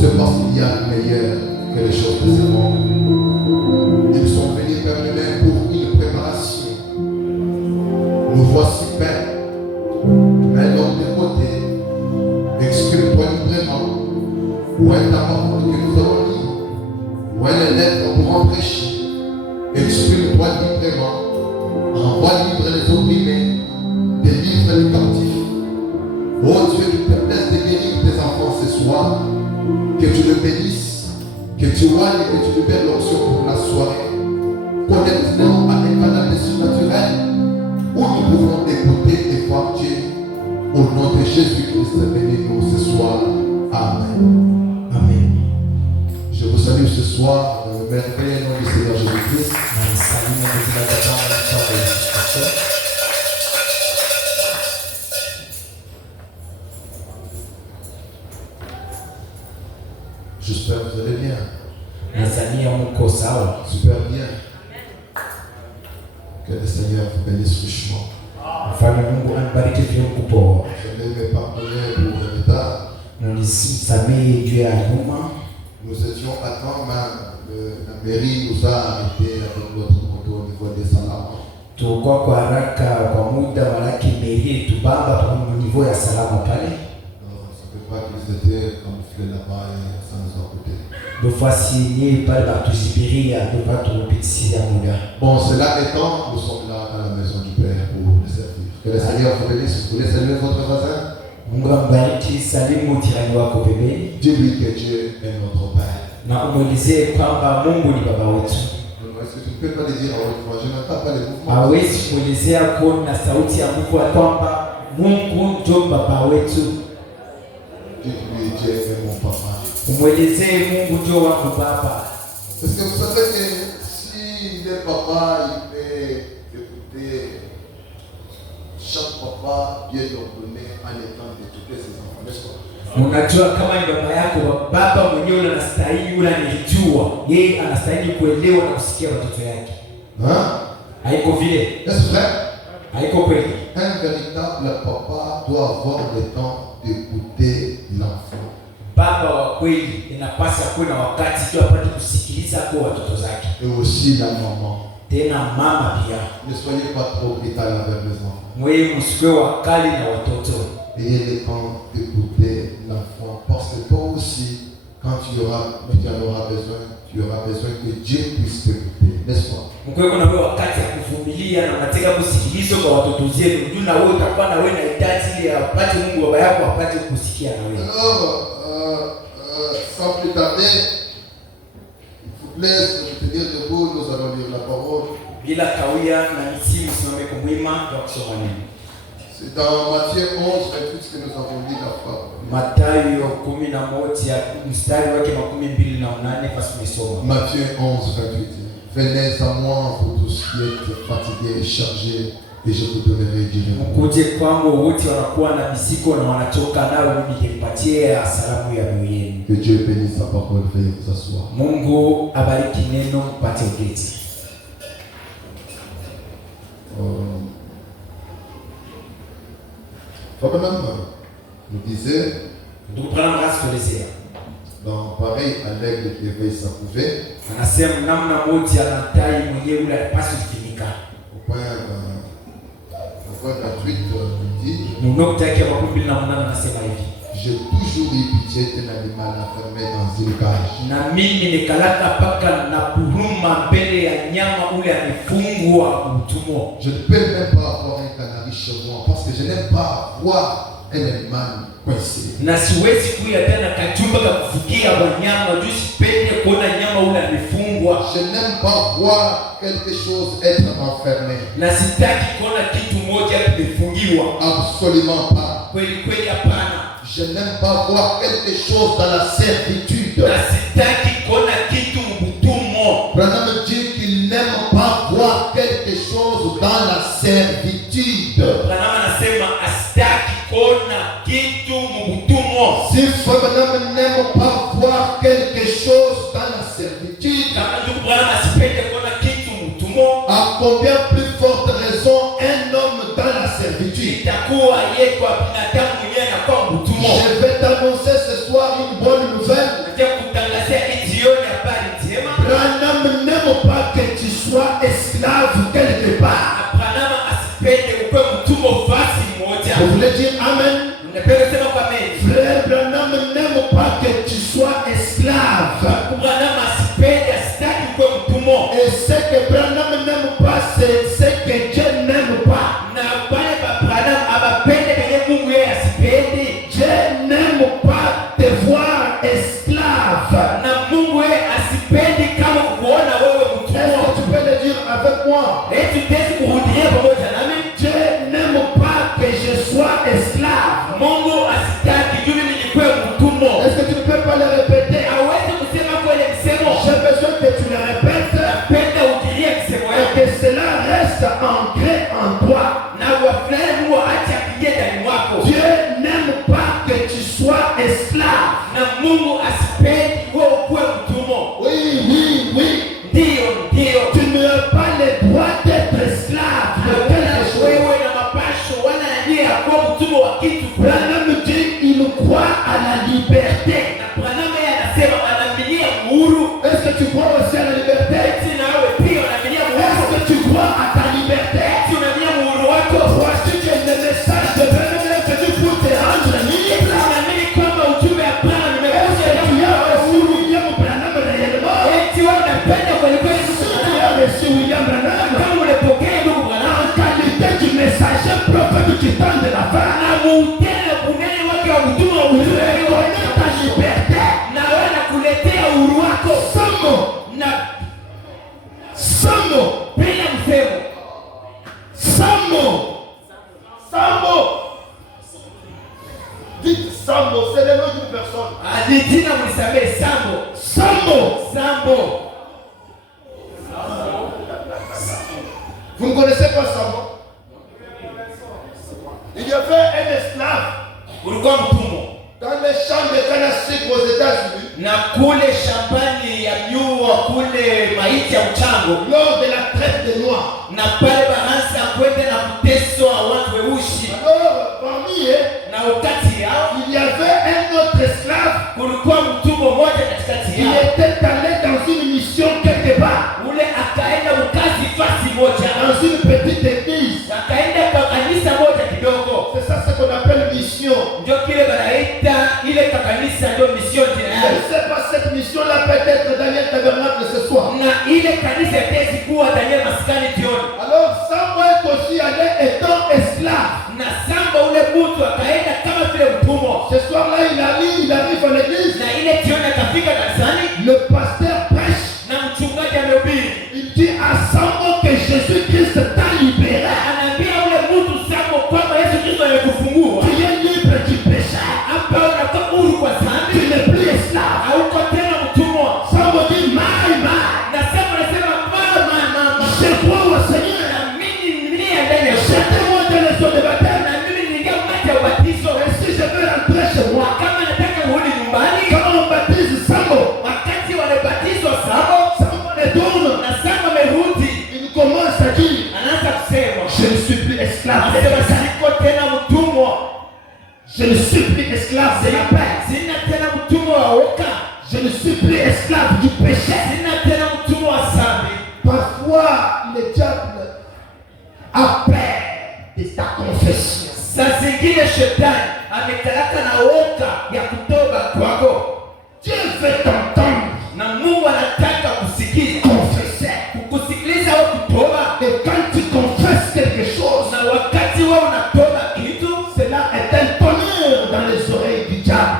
c'est parce qu'il y a le meilleur que les choses de ce monde. Ils sont venus vers nous pour une préparation. Nous voici Père. Mais donc de côté, exprime-toi librement. Où est ta parole que nous avons lue? Où est les lettres pour en prêcher? Exprime-toi librement. Envoie libre les opprimés, délivre les captifs. Oh Dieu, qui te plaise de guérir tes enfants ce soir, que tu le bénisses, que tu oignes et que tu libères l'option pour la soirée. Connecte-nous à un canal de surnaturel où nous pouvons écouter et voir Dieu. Au nom de Jésus-Christ, bénis-nous ce soir. Amen. Amen. Je vous salue ce soir dans le merveilleux nom du Seigneur Jésus-Christ. J'espère que vous allez bien. Super bien. Que le Seigneur vous bénisse richement. Je vais me pardonner pour le retard. Nous étions à temps, mais la mairie nous a arrêtés avec notre moto au niveau des salams. Tulikuwa kwa haraka kwa muda walaki meri tubamba kwa niveau ya salama pale. Ça ne peut pas qu'ils étaient camouflés là-bas et ça nous a coûté. De fasciner par la tusibiria de pas trop petit à muda. Bon, cela étant, nous sommes là à la maison du Père pour le servir. Que le Seigneur vous bénisse. Vous voulez saluer votre voisin? Mungu ambariki, salimu tirani wako pembeni. Dis-lui que Dieu est notre Père. Na umuelezee kwamba Mungu ni baba wetu. Est-ce que tu ne peux pas le dire à haute voix? Je n'entends pas les mouvements. Hawezi kumwelezea kuona sauti ya Mungu kwamba Mungu ndio baba wetu. Dis-lui Dieu est mon papa. Umuelezee Mungu ndio wangu baba. Parce que vous savez que si il est papa, il peut écouter chaque papa bien ordonné en étant d'écouter ses enfants, n'est-ce pas? Unajua kama ni baba yako, baba mwenyewe anastahili, yule anijua, yeye anastahili kuelewa na kusikia watoto yake. Haiko vile? Est-ce vrai? Haiko kweli? Un véritable papa doit avoir le temps d'écouter l'enfant. Baba wa kweli inapaswa kuwa na wakati tu apate kusikiliza kwa watoto zake. Et aussi la maman. Tena mama pia. Ne soyez pas trop brutal avec les enfants. Wewe msikwe wakali na watoto. Ayez le temps d'écouter l'enfant. Parce que toi aussi, quand tu en auras besoin que Dieu puisse t'écouter. N'est-ce pas? Mkweko na wewe wakati ya kuvumilia na unataka kusikiliza kwa watoto zenu. Ndio na wewe utakuwa na wewe na hitaji ile apate Mungu baba yako apate kusikia na wewe. Alors, sans plus tarder, il vous plaît de vous tenir debout, nous allons lire la parole. Bila kawia na msimu simame kwa mwima wa kusoma neno. C'est dans Matthieu 11, 28 que nous avons lu la parole. Mathayo 11 mstari wake 28 fasi tumesoma. Matthieu 11, 28. Venez à moi, vous tous qui êtes fatigués et chargés, et je vous donnerai du repos. Mkuje kwangu wote wanakuwa na mizigo na wanachoka nayo, mimi nitampatia salamu ya mioyo yenu. Que Dieu bénisse sa parole, veuillez vous asseoir. Mungu abariki neno, mpate uketi. Fabien nous disait, ndugu Branham rasikuelezea dans pareil à l'aigle qui éveille sa couvée, anasema namna moja anatai mwenyewe ule anapaswa kutumika. Au point 28 dit, nukta yake ya 28 anasema hivi: j'ai toujours eu pitié d'un animal enfermé dans une cage. Na mimi nikalaka paka na huruma mbele ya nyama ule amefungwa utumwa. Je ne peux même pas avoir un canari chez moi parce que je n'aime pas voir un animal coincé. Na siwezi kuya tena kachumba ka kufugia wanyama juu sipende kuona nyama ule amefungwa. Je n'aime pas voir quelque chose être enfermé. Na sitaki kuona kitu moja kimefungiwa. Absolument pas. Kweli kweli hapana. Je n'aime pas voir quelque chose dans la servitude. Na sitaki kuona kitu mbutumo. Branham dit qu'il n'aime pas voir quelque chose dans la servitude. Branham anasema asitaki kuona kitu mbutumo. Si Branham n'aime pas voir quelque chose dans la servitude, kama ndugu Branham asipende kuona kitu mbutumo, à combien plus forte raison un homme dans la servitude? itakuwa yeye kwa binadamu mwenyewe anakuwa mbutumo. Je vais t'annoncer ce soir une bonne nouvelle. pas que tu sois esclave. Et ce que Branham n'aime pas, c'est ce que Dieu n'aime pas. Dieu n'aime pas te voir esclave. Est-ce que tu peux le dire avec moi? Dieu n'aime pas que je sois esclave. Est-ce que tu ne peux pas le répéter? J'ai besoin que tu le répètes et que cela reste ancré en toi. Dieu n'aime pas que tu sois esclave. Oui. Tu n'as pas le droit d'être esclave de quelque chose. Branham dit il croit à la liberté. Est-ce que tu crois aussi à la liberté? Est-ce que tu crois à ta liberté? Voici que le message de Branham est venu pour te rendre libre. Est-ce que tu as reçu William Branham réellement? Si tu as reçu William Branham en qualité du messager prophète qui tend de la fin, tu reconnais ta liberté. Dites Sambo, c'est le nom d'une personne. Sambo. Vous ne connaissez pas Sambo? Il y avait un esclave dans les champs de canne à sucre aux États-Unis. Lors de la traite des Noirs. Alors, parmi eux, il y avait un autre esclave. Il était allé dans une mission quelque part. Dans une petite église. C'est ça ce qu'on appelle mission. Je ne sais pas cette mission-là peut-être Daniel Tabernacle ce soir. Alors Sambo est aussi allé étant esclave. Ce soir-là il arrive à l'église. Le pasteur prêche. Il dit à Sambo que Jésus-Christ t'a libéré. Tu es libre du péché. Tu n'es plus esclave. Sambo dit je crois au Seigneur. Jetez-moi dans les eaux de baptême. Et si je veux rentrer chez moi, quand on baptise Sambo, Sambo retourne. Il commence à dire je ne suis plus esclave. Je ne suis plus esclave de la paix. Je ne suis plus esclave du péché. Parfois, le diable a peur de ta confession. Dieu veut t'entendre. Confesser. Et quand tu confesses quelque chose, cela est un tonnerre dans les oreilles du diable.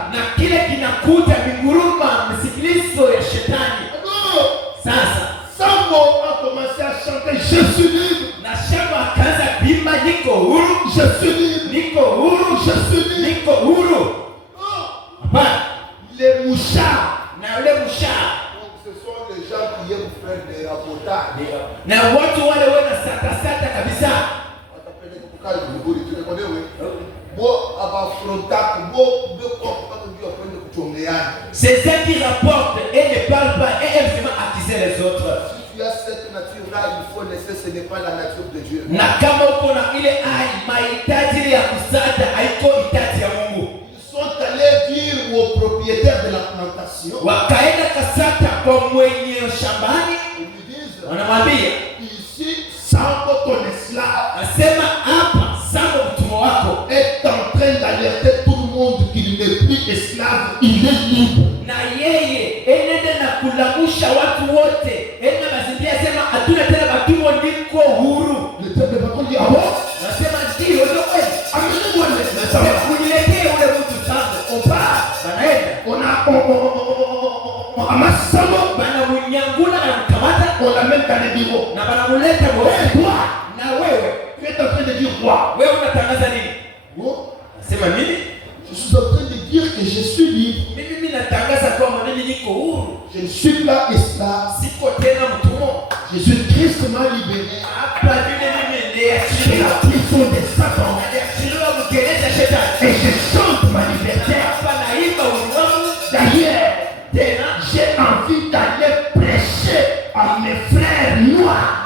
Sambo a commencé à chanter je suis libre. Je suis libre. Je suis libre. Les mouchards. Donc ce sont les gens qui aiment faire des rapportages. Tu les connais, oui? C'est ceux qui rapportent et ne parlent pas et aiment seulement accuser les autres. Si tu as cette nature-là, il faut laisser, ce n'est pas la nature de Dieu. Ils sont allés dire au propriétaire de la plantation. Ils lui disent ici, Sambo ton esclave est en train d'alerter tout le monde qu'il n'est plus esclave, il il est libre. Na yeye enende na kulamusha watu wote. Ena mazimbia sema hatuna tena matumwa, niko huru. Le peuple va dire ah bon? Nasema ndio ndio kweli. Amenez-moi le Nasema kuniletee ule mtu sasa. Opa, banaenda. On amasse ça, bana munyangula na mkamata, on l'amène dans les bureaux. Na bana muleta Toi, na wewe, tu es en train de dire quoi? Wewe unatangaza nini? Nasema nini? Je suis en train de dire que je suis libre. Mimi natangaza kwa maneno niko huru. Je ne suis pas esclave. Siko tena mtumwa. Jésus-Christ m'a libéré. Hapa vile mimi ndiye de la prison de Satan. Et je chante ma liberté. D'ailleurs, j'ai envie d'aller prêcher à mes frères noirs.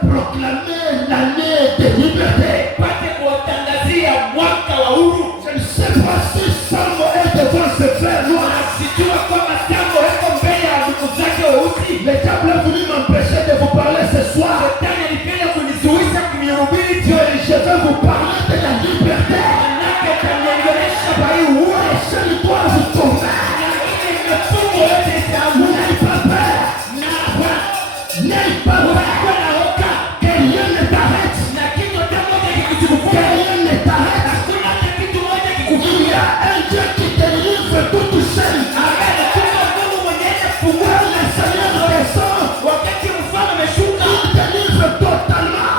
Proclamer l'année de liberté. Je ne sais pas si Samo est devant ses frères noirs. Le diable a voulu m'empêcher de vous parler ce soir. Je vais vous parler de la liberté. Seul toi vous tomber. N'aie pas peur. N'aie pas peur. Que rien ne t'arrête. Que rien ne t'arrête. Il y a un Dieu qui te livre tout seul. Le Seigneur descend. Il te livre totalement.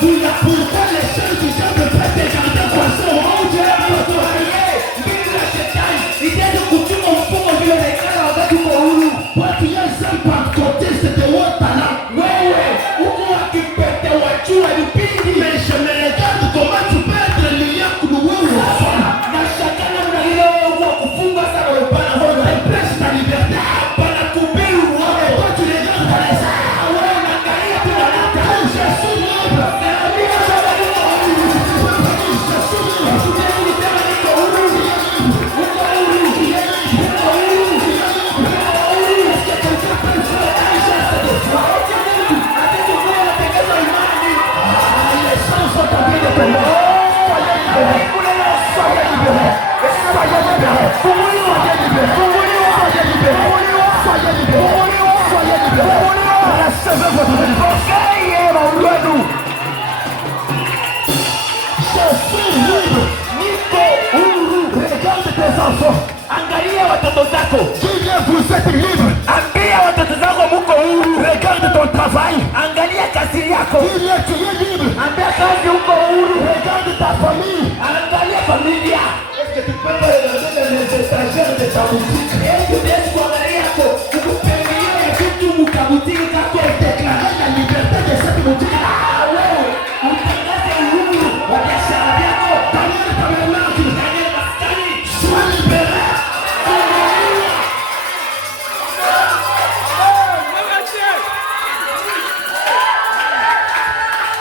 Voilà pourquoi les seuls du diable peuvent te garder coincé au monde. Toi tu es un seul pentecôtiste de haut talent. Mais je me regarde comment tu peux être lié à Koulouou. On te presse ta liberté. Et toi tu regardes dans les airs. Je suis libre. Angalia watoto zako. Vous êtes libre. Ambia watoto zako muko huru. Regarde ton travail. Angalia kazi yako. Tu es libre. Ambia kazi uko huru. Regarde ta famille. Angalia familia. Est-ce que tu peux pas regarder dans les étagères de ta boutique? Est-ce que tu peux kuangalia yako ukupendelea kitu mukabutiki kako Déclarer la liberté de cette boutique. wewe utangaze uhuru wa biashara yako. Daniel Tabernacle. Daniel Maskani. Sois libéré.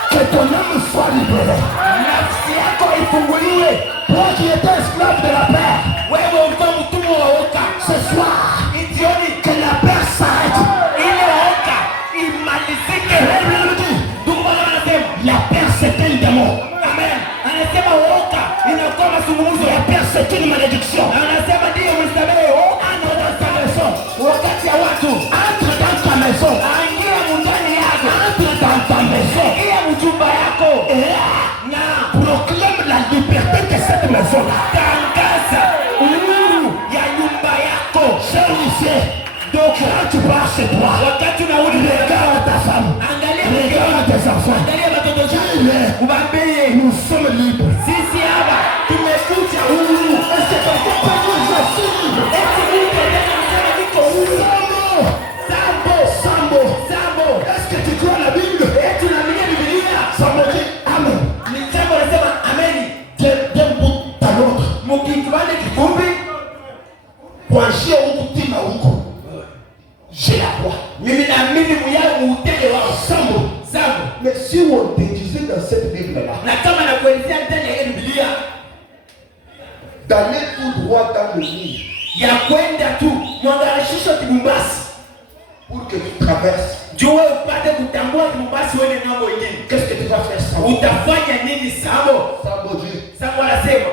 Que ton âme soit libérée. Nafsi yako ifunguliwe. Toi qui étais esclave de la paix, Wewe ulikuwa mtumwa wa woga. ce soir, Jioni que la paix s'arrête. ile woga imalizike. Ndugu Bwana anasema La paix c'est un démon. amen. Anasema woga inakuwa mazungumzo. La paix c'est une malédiction. Anasema ndio msamehe Entre dans ta maison. wakati ya watu. Entre dans ta maison. Aingia mundani yako. Entre dans ta maison. Ingia mchumba yako. Na Proclame la liberté de cette maison-là. tangaza uhuru ya nyumba yako. Cher lycée, donc quand tu pars chez toi, Wakati unarudi regarde ta femme, angalia regarde tes enfants. angalia watoto zako. Dis-leur, Uwaambie nous sommes libres. sisi hapa tumekuja huru. Est-ce que quelqu'un peut dire je suis libre? Eti Mungu anataka kusema niko huru. Sambo, Sambo, Sambo. Est-ce que tu crois la Bible? Eti unaamini Biblia? Sambo dit Amen. Ni jambo nasema ameni. D'un bout à l'autre. Mukikubali kikumbi, Kuanzia huku tima huku. J'ai la foi. mimi naamini muyao muutele wao. Sambo. Zangu. Mais si on te disait dans cette Bible-là, Na kama nakuelezea ndani ya ile Biblia d'aller tout droit dans le Nil ya kwenda tu mwangarishisho Kibumbasi, pour que tu traverses, jua upate kutambua Kibumbasi uende ng'ambo ingine. qu'est-ce que tu vas faire, Sambo? Utafanya nini Sambo? Sambo dit, Sambo anasema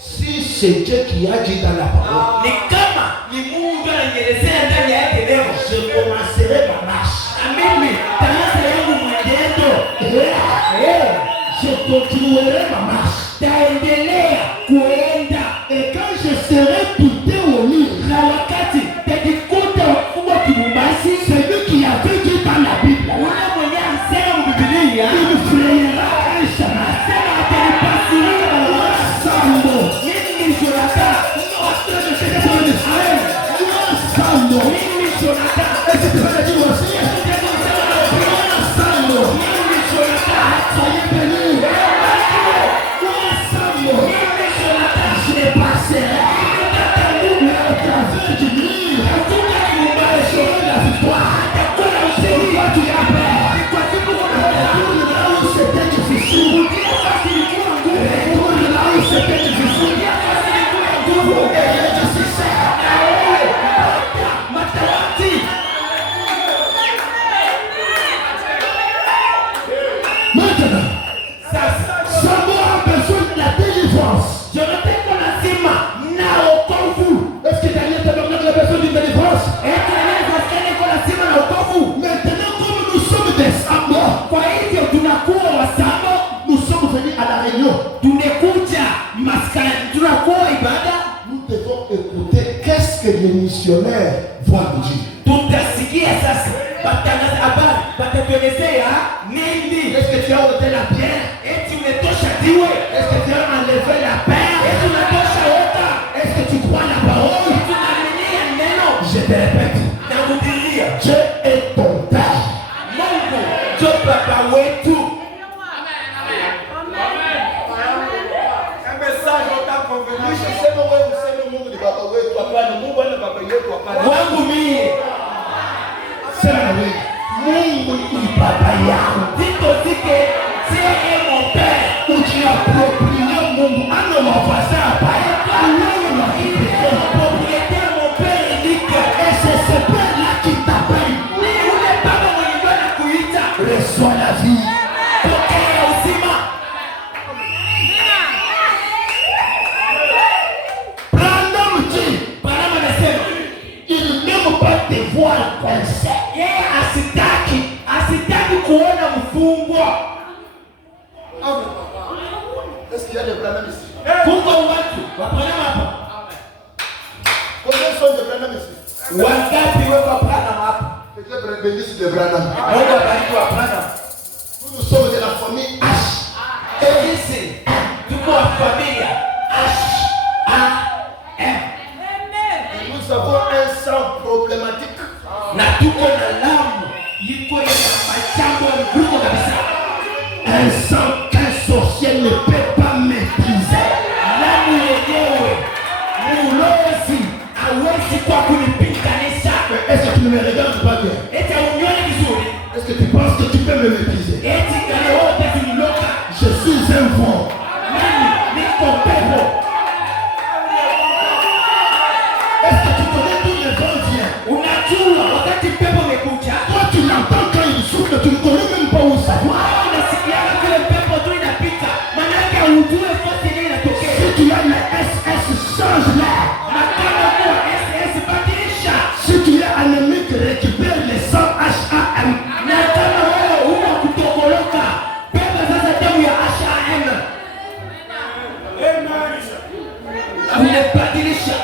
si c'est Dieu qui a dit dans la parole, ni kama ni Mungu ananielezea ndani ya yake leo, je commencerai ma marche. na mimi taanza yangu mwenendo, Je continuerai ma marche. taendelea kuenda. Et quand je serai quitté au lit, Na wakati tajikuta mfungwa Kibumbasi, celui qui avait dit dans la Bible, ule mwenye alisema Biblia il frayera un chemin. sema atanipasulia barabara. Sambo. Mimi ni Jonathan. Sambo. Mimi ni Jonathan. Est-ce que tu vas le dire aussi? Sambo. Mimi ni Jonathan. Soyez bénis. Sambo. Je passerai à travers du Nil. Je la victoire. Pourquoi tu as peur? Retourne là où c'était difficile. Retourne là où c'était difficile. Et je suis sincère. Maintenant, Sambo a besoin de la délivrance. Est-ce que Daniel Tabernacle a besoin d'une délivrance? Maintenant, comme nous sommes des Sambo, nous sommes venus à la réunion. Nous devons écouter qu'est-ce que les missionnaires vont nous dire. Tutasikia sasa batangaza habari, batatuelezea nini. Est-ce que tu tu as ôté la pierre? Eti umetosha diwe? Est-ce que tu as enlevé la paix? Eti unatosha wota? Est-ce que tu crois la parole? Eti unaaminia neno? Je te répète. Nakudiria. Dieu est ton père. Mungu ndio baba wetu. Wangu mie. Sema wewe. Mungu ni baba yangu. Dito zike Dieu est mon père. Ujiaproprie Mungu ana mavazi hapa. Propriétaire mon père unique. Et c'est ce père-là qui t'appelle. Ni ule baba mwenye ndio anakuita. Reçois la vie. Pokea uzima. Branham dit, Branham anasema il n'aime pas te voir coincé. yeye asitaki kuona mfungwa. Est-ce qu'il y a des Branham ici? Fungo watu wa Branham hapa. Combien sont des Branham ici? Wangapi wako Branham hapa? Que Dieu bénisse les Branham. Mungu abariki wa Branham. Nous sommes de la famille H. Sisi tuko wa familia H-A-M. Nous avons un sang problématique. Na tuko na lamu iko ya machambo ngumu kabisa. Un sang qu'un sorcier ne peut pas maîtriser. Lamu yenyewe mulozi hawezi kwa kunipinganisha. Est-ce que tu ne me regardes pas bien? Eti unione vizuri. Est-ce que tu penses que tu peux me maîtriser? Eti kale wote tuliloka. Je suis un vent. Mimi niko pepo. Est-ce que tu connais d'où le vent vient? Unajua wakati pepo umekuja, Toi tu l'entends quand il souffle, tu ne connais même pas où ça va. unasikiaga kile pepo tu inapita, manake ujue force ile inatokea. Si tu as le SS, change-la. Na kama kuwa SS badilisha. Si tu es anémique, récupère le sang HAM. Na kama wewe una kutokoloka, beba sasa damu ya HAM. Unabadilisha.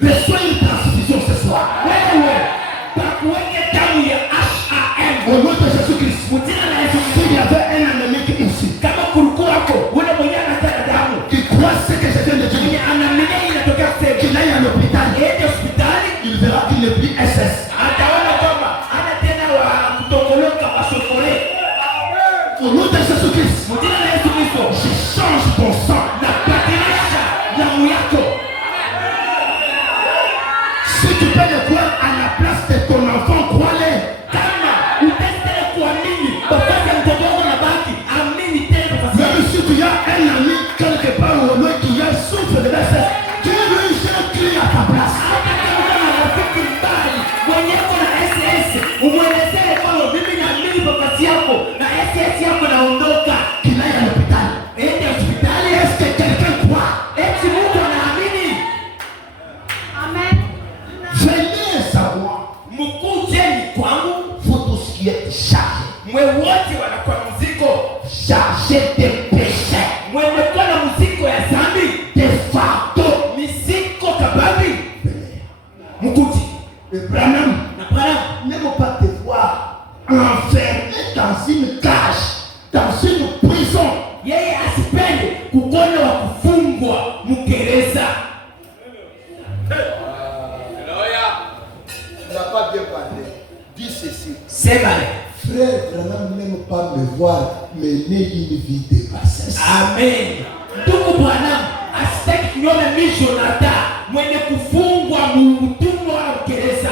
Reçois une transfusion ce soir. Wewe pakuweke damu ya HAM. Au nom de Jésus-Christ. Mjina la Yesu S'il y Kristo. avait un anémique ici Kama kulikuwa hapo, ule mwenye anataka damu. qui croit ce que je viens de Mwenye dire, anaaminia inatokea kusema. qu'il aille à l'hôpital, Aende hospitali. il verra qu'il n'est plus SS. Ataona kwamba hana tena wa kutokoloka wasofore. Au nom de Jésus-Christ, Mjina la Yesu Kristo. je change ton sang. Na badilisha damu yako. Si tu peux le croire à la place de ton enfant, crois-le. Kama utastele kuamini bafasi ya mtoto wako na baki, amini tena bafasi yako. Même si tu as un ami quelque part au loin qui a souffre de SS, tu lui jettes un cri à ta place. Hata kama kuna rafiki mbali mwenye ako na SS, umwelezee kwamba mimi naamini bafasi yako na SS yako naondoka. Qu'il aille à l'hôpital. Ende hospitali. Est-ce que quelqu'un croit? Eti mtu anaamini. Venez savoir. Mkujeni kwangu Vous tous qui êtes chargés, mwe wote wanakuwa na mzigo, chargés de péché, mwemekuwa na mzigo ya dhambi, de fardeaux. mizigo kababi. Mkuji Le Branham na Branham n'aime pas te voir enfermé dans une cage, dans une prison. yeye asipende kukuona wa kufungwa mgereza. Tu n'as pas bien parlé. Dis ceci. Sema Frère Branham n'aime pas me voir mener une vie de bassesse. amen. Ndugu Branham asitaki kuniona mimi Jonathan mwenye kufungwa mtumwa wa mgereza.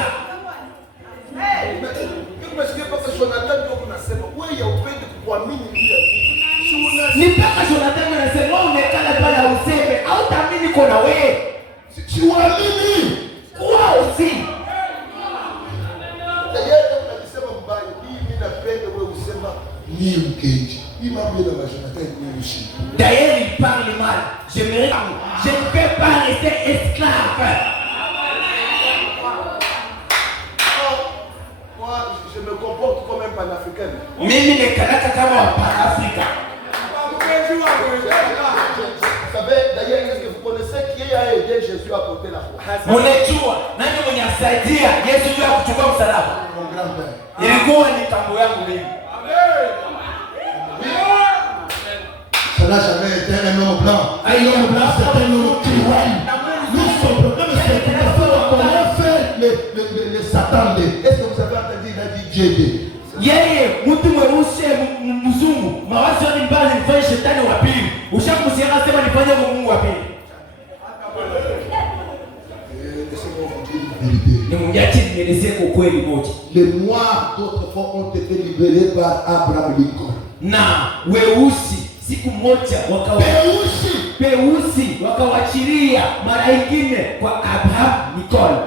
Ni mpaka Jonathan anasema wewe unekala pale useme au taamini kona wewe. Siuamini. Kuwa usi. Ni mkeji. Hii mambo ya Jonathan ni ushi. D'ailleurs, il parle mal. Je ne peux pas rester esclave. Moi, je me comporte comme un panafricain. Mimi nekalaka kama wa Pan-Afrika. Vous savez, d'ailleurs, est-ce que vous connaissez qui a aidé Jésus à porter la croix? Unajua nani mwenye asaidia Yesu juu ya kuchukua msalaba? Mon grand-père. Ilikuwa ni tambo yangu mimi. n'a jamais été un homme blanc. Un homme blanc, c'est un homme cruel. Nous sommes comme c'est comment faire les Satan. Est-ce que vous avez entendu, il a dit JD? Yeye mtu mweusi mzungu mawazo ni mbali nifanye shetani wa pili. Ushakusiana sema nifanye kwa Mungu wa pili. Les Noirs d'autrefois ont été libérés par Abraham Lincoln. Na weusi siku moja peusi wakawachilia mara nyingine kwa Abraham Lincoln.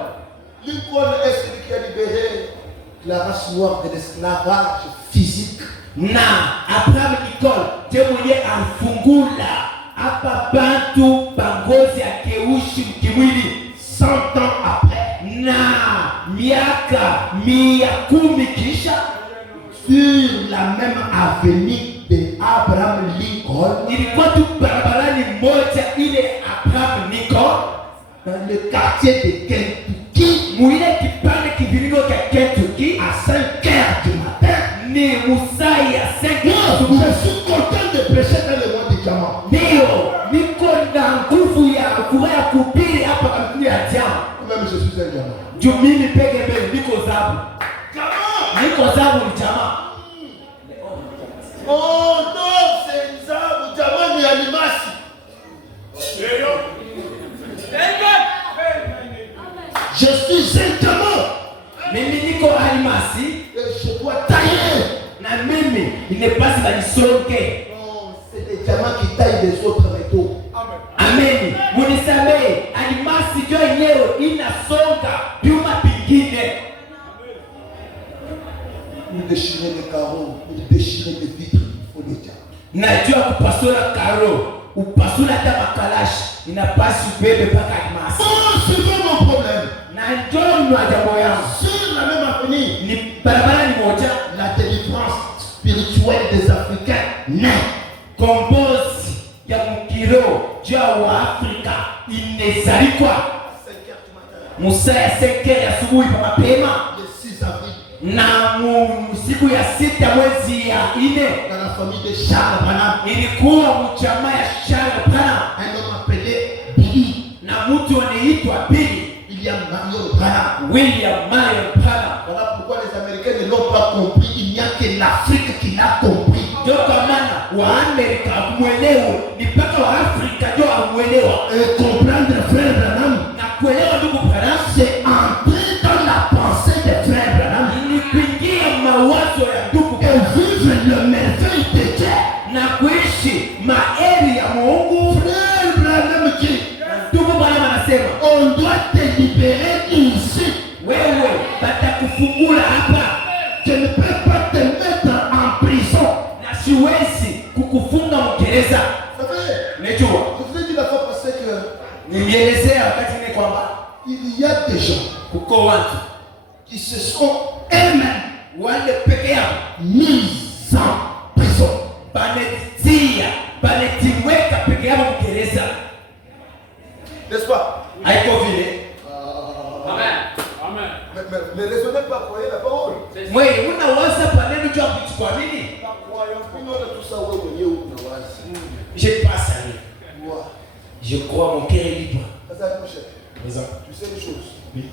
Lincoln est celui qui a libéré la race noire de l'esclavage physique. Na Abraham Lincoln ndiye mwenye afungula hapa bantu bangozi akeushi mkimwili 100 ans après. Na miaka 10 kisha sur la même avenue de Abraham Lincoln, ilikuwa tu barabarani moja ile Abraham Lincoln dans le quartier de Kentucky, mwile kipande kiviringo cha Kentucky à 5h du matin. Ni musai ya 5h. Je suis content de prêcher dans le mois de Diamant. Ndio niko na nguvu ya furaha kuhubiri hapa katika ya Diamant. Même je suis un diamant. Juu mimi peke mbele niko zabu. Niko zabu ni jamaa. Oh non, c'est zabu jamaa ni alimasi. Je suis un diamant. Mimi niko alimasi. Et je dois tailler. Na mimi inepasi banisonge. Non, c'est des diamants qui taillent les autres métaux. Amen. Munisamehe, alimasi ndio yenyewe inasonga vyuma vingine. Pour déchirer les carreaux, pour déchirer les vitres, il faut des diamants. Najua kupasula karo, upasula hata makalashi, inapasi ubebe mpaka alimasi. Oh, c'est pas mon problème. Na ndio jambo yangu. Sur la même avenue, Ni barabara ni moja, la délivrance spirituelle des Africains naît. kombozi ya mkiro jua wa Afrika inezalikwa musa ya 5h ya asubuhi pa mapema Le 6 avril, na siku ya 6 mwezi ya 4 dans la famille de Charles Branham, ilikuwa mjamaa ya Charles Branham un homme appelé Billy, na mtu anaitwa Billy William Marion Branham. William Marion Branham. Voilà pourquoi les Américains ne l'ont pas compris. Il n'y a que l'Afrique qui l'a compris. Ndio kwa maana wa Amerika kumwelewa ni mpaka wa Afrika ndio amwelewa. Et comprendre frère Branham, Na kuelewa ndugu Branham c'est entrer dans la pensée de frère Branham ni kuingia mawazo ya ndugu et vivre le merveille de Dieu. na kuishi maeri ya Mungu. Frère Branham dit, Ndugu Branham anasema on doit te libérer ici. wewe batakufungula hapa, Je ne peux pas te mettre en prison. na siwezi kukufunga mgereza. Vous savez, Najua je vous ai dit la fois passée que nilielezea wakati ni kwamba il y a des gens kuko watu qui se sont eux-mêmes wale peke yao mis en prison. banetiweka peke yao mgereza, N'est-ce pas? haiko vile. Mais raisonnez pas, croyez la parole. Mwe unawaza paneno jua kitu kwa nini? Je passe à lui. Je crois mon cœur est libre. Tu sais les choses. Oui.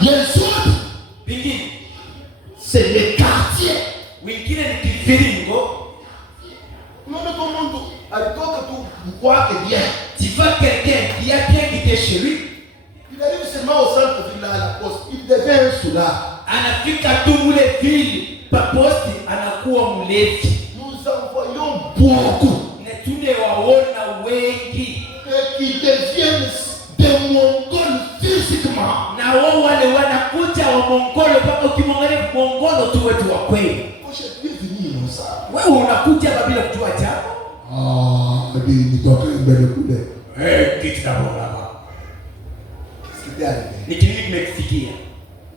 Les autres, Pingine c'est les quartiers. wengine ni kiviringo. Unaona kama mtu alitoka tu kwake bien. Tu vois quelqu'un qui a bien quitté chez lui, Il arrive seulement au centre-ville à la poste. Il devient un soulard. anafika tu mule vile pa posti anakuwa mlevi. Nous envoyons beaucoup Na tunawaona wengi et qui deviennent des Mongols physiquement. na wao wale wanakuja wa Mongolo, mpaka ukimwangalia Mongolo tu wetu wa kweli. Wewe unakuja hapa bila kujua jambo. Nitoke mbele kule. Kitu kama hapa. Sikidari. Ni kitu kimekufikia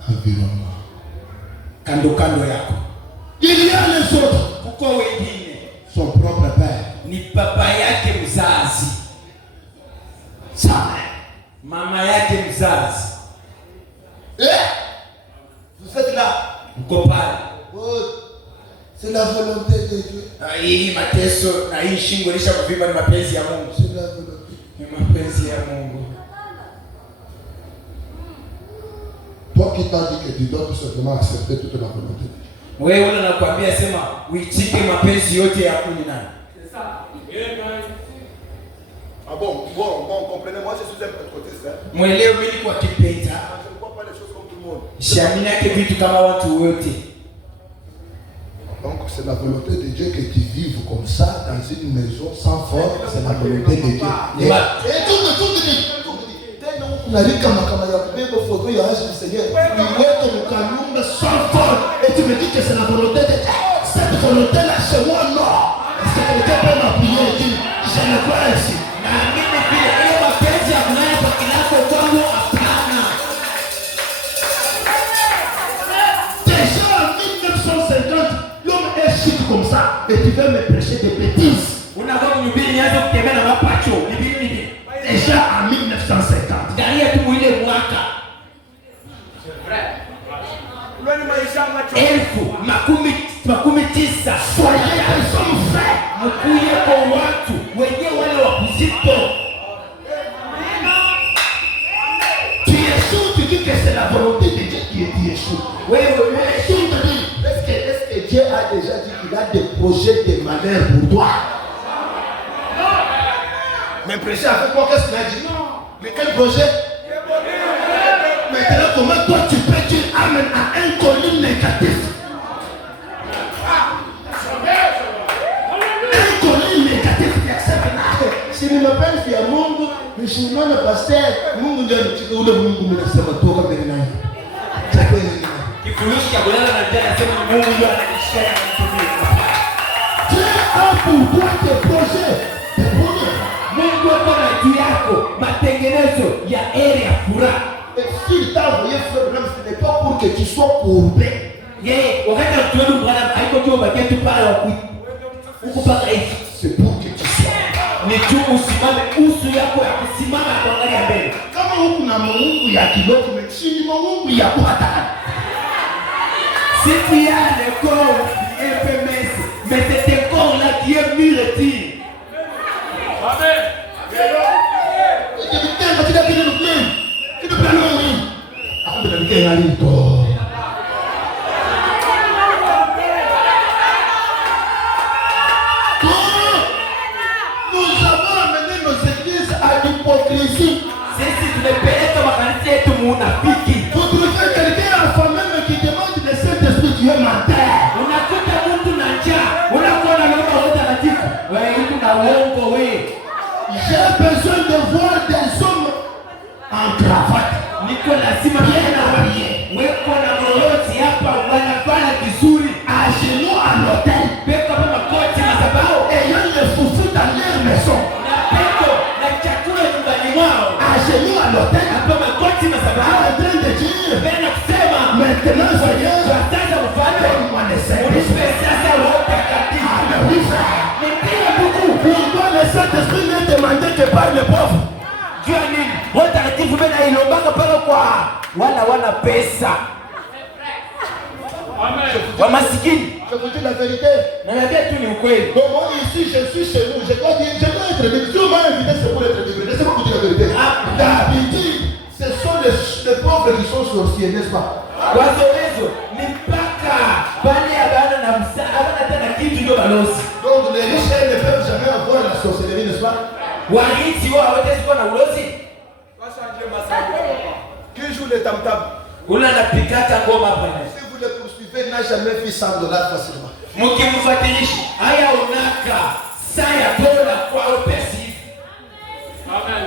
Environnement. kando yako. Il y a les autres. Kuko wengine Son propre père. ni baba yake mzazi, Sa mère. mama yake mzazi. kizazi. Vous êtes là. Mko pale. C'est la volonté de Dieu. Hii mateso na hii shingo lisha kuvimba ni mapenzi ya Mungu. C'est la volonté. Ni mapenzi ya Mungu. Toi qui t'as dit que tu dois tout simplement accepter toute la volonté. Wewe unakwambia sema uitike mapenzi yote ya kuni nani? C'est ça. Ah bon, comprenez-moi, je suis un pentecôtiste. Mwelewe mimi kwa kipeta. Je ne vois pas les choses comme tout le monde. Siamini yake vitu kama watu wote. Donc c'est la volonté de Dieu que tu vives comme ça dans une maison sans forme. C'est la volonté de Dieu. Et tout unalika makama ya kubeba foto ya Yesu Seigneur. Niweke mkanumba sans forme. Et tu me dis que c'est la volonté de Dieu. Cette volonté là c'est moi non. Est-ce que quelqu'un peut m'appuyer et dire je ne crois ici? Na mimi pia ile mapenzi ya kunani kwa kilako kwangu hapana. Déjà en 1950, l'homme est chic comme ça et tu veux me prêcher des bêtises. Unakuwa mhubiri nianze kutembea na mapacho. Nibidi. Déjà en 1950. Ndani tu ile mwaka. C'est vrai. Lweni maisha macho. 1900. Soyez des hommes faits. Mkuye kwa watu wenye wale wa kuzito. Tu échoues, tu dis que c'est la volonté de Dieu qui échoue. Wewe Échoue, te dit, est-ce que Dieu a déjà dit qu'il a des projets de malheur pour toi? Mais prêcher avec moi, qu'est-ce qu'il a dit? Non. Mais quel projet? Maintenant, comment toi tu peux dire amen à un colline négatif? Un colline négatif qui accepte là. Si nous m'appelle via Mungu, je suis non le pasteur. Mungu ndio anachukua ule Mungu mnasema toka mbele nani? kifurushi cha kulala na njaa nasema Mungu ndio ananishia na mtumika. Dieu a pour toi tes projets. Mungu ako na juu yako matengenezo ya area furaha. Et s'il t'a envoyé faire l'homme, ce n'est pas pour que tu sois courbé. Yeye wakati atuenu bwana haiko tu baketu pale huko paka hivi. C'est pour que tu sois. Ni tu usimame uso yako ya kusimama kuangalia mbele. Kama huku na Mungu ya kidogo mechini Mungu ya kuhata. Si tu as le corps FMS, mais c'est un corps là qui est mûri. Amen. Nous avons amené nos églises à l'hypocrisie. Sisi tumepeleka makanisa yetu munafiki. Vous trouvez quelqu'un enfin même qui demande le Saint-Esprit, tu es menteur. Unakuta mtu na njaa, unakuwa na Roho Mtakatifu. Wewe mtu na uongo wewe. J'ai besoin de voir des hommes en cravate. Niko lazima bien habillé. Weko na mloloti hapa wanafanya vizuri. À genoux à l'hôtel. Beka kama koti madhabahu. Ayant le foufou dans leur maison. Na peko na chakula nyumbani mwao. À genoux à l'hôtel. Hapa makoti madhabahu. En train de dire. Bena kusema Maintenant Seigneur. Sasa mfano. Donne-moi le Saint-Esprit. Unipe sasa Roho Mtakatifu. Ah mais oui frère. Nipige beaucoup. Pourquoi le Saint-Esprit n'est demandé que par les pauvres? Jua nini? Roho Mtakatifu bena ilombaka pale kwa wana pesa. Amen. Wa masikini. Je vous dis la vérité. Naambia tu ni ukweli. Donc moi ici, je suis chez nous. Je dois dire, je dois être libre. Si on m'a invité, c'est pour être libre. Laissez-moi vous dire la vérité. D'habitude, ce sont les pauvres qui sont sorciers, n'est-ce pas? Wazoezo ni mpaka bali abana na msaada tena kitu ndio balozi. Donc les riches ne peuvent jamais avoir la sorcellerie, n'est-ce pas? Warithi wao hawezi kuwa na ulozi. Qui joue les tam-tam? Ula anapikata ngoma hapa. Si vous le poursuivez, il n'a jamais fait $100 facilement. Mkimfuatilisha haya unaka saya dola kwa pesa. Amen.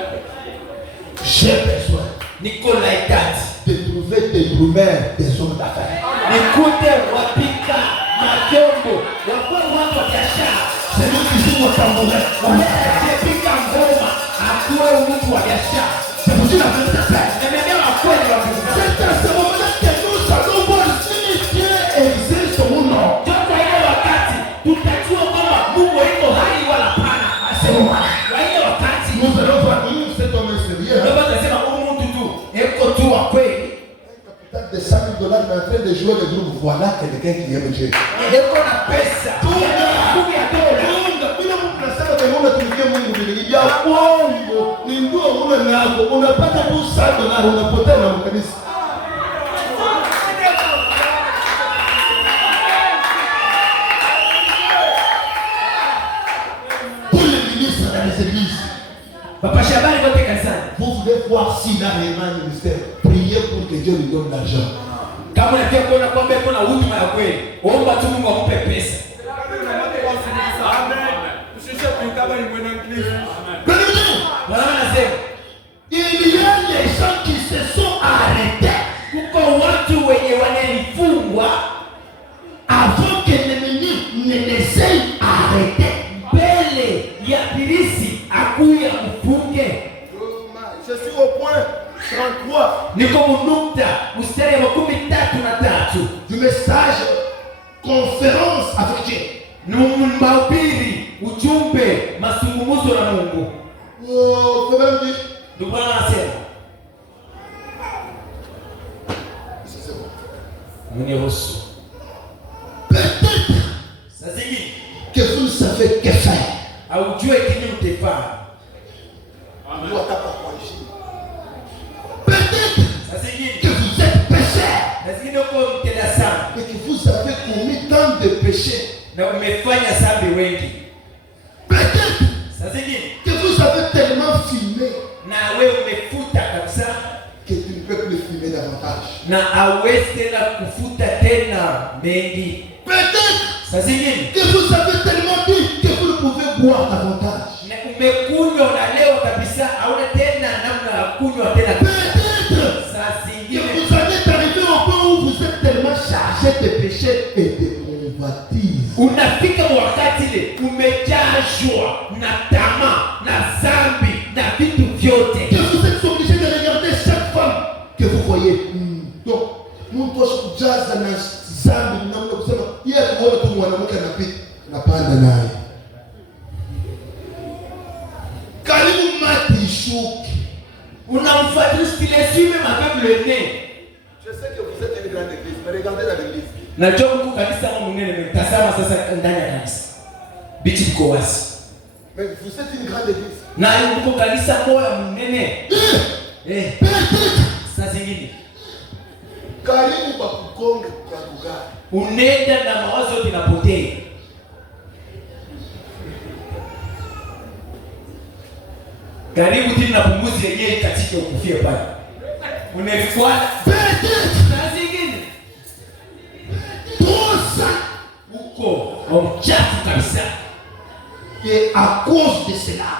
J'ai besoin Niko laitati. de trouver des groomers, des hommes d'affaires. Nikute wapika majombo wakwe watu wa biashara. C'est nous qui sommes au tambourin. Wanapika ngoma akuwe mtu wa biashara. C'est pour dire la vérité, frère. Nimeelewa kweli wa biashara. C'est à ce moment-là que nous allons voir si Dieu existe ou non. Toka ile wakati tutajua kwamba Mungu yuko hai wala hapana. À ce moment-là, Kwa ile wakati nous allons voir cet homme est sérieux. ndio tunasema huyu mtu tu dollars, mais en train de jouer le groupe. Voilà quelqu'un qui aime Dieu. Eko na pesa. Kumi ya dola. Unapata tu $100 unapotea na mkanisa. Pour les ministres dans les églises, Papa Shabani kote kanisani. vous voulez voir s'il a réellement un ministère, priez pour que Dieu lui donne l'argent. Kama unataka kuona kwamba kuna huduma ya kweli, omba tu Mungu akupe pesa. Amen. Usishe kuitaba ni mwana Kristo. Bwana anasema, Il y a des gens qui se sont arrêtés kuko watu wenye wanalifungwa avant que l'ennemi ne les ait arrêtés. mbele ya birisi akuya kufunge. Je suis au point 33 Niko munukta mstari wa 13 du message conférence avec Dieu. mahubiri, ujumbe, mazungumzo na Mungu. Oh, quand même dit. Ndio Bwana anasema. Mniruhusu. Peut-être Sasa hivi que vous ne savez que faire. aujue kinyo utafanya. Peut-être Sasa hivi que vous êtes pécheur lazima uko mtenda sana et que vous avez commis tant de péchés. na umefanya dhambi wengi. Peut-être Sasa hivi que vous avez tellement filmé na wewe umefuta kabisa que tu ne peux plus filmer davantage. na hauwezi tena kufuta tena mengi. Peut-être Sasa hivi que vous avez tellement dit que vous ne pouvez boire davantage. na umekunywa unalewa kabisa, hauna tena namna ya kunywa tena. Peut-être Saa que zingine vous allez arriver au point où vous êtes tellement chargé de péchés et de convoitises. unafika wakati ile umejazwa na tamaa na dhambi na vitu vyote, Que vous êtes obligé de regarder chaque femme que vous voyez. Donc, nous doit kujaza na zambi namna kusema yeye kuona tu mwanamke anapita napanda naye. Karibu mati ishuki. unamfuatilia stile suime mapema le nez. Je sais que vous êtes une grande église, mais regardez dans l'église. Najua Mungu kanisa mwenyewe mtazama sasa ndani ya kanisa. Bichi iko wazi. Mais vous êtes une grande église. Na yuko kanisa moja mnene. Sasa zingine Karibu bakukonge kwa kugari. unaenda na mawazo yote yanapotea. Karibu tena na pumzi yenyewe katika ukufia pale. Unafuata sasa zingine Tosa uko au chafu kabisa. et à cause de cela,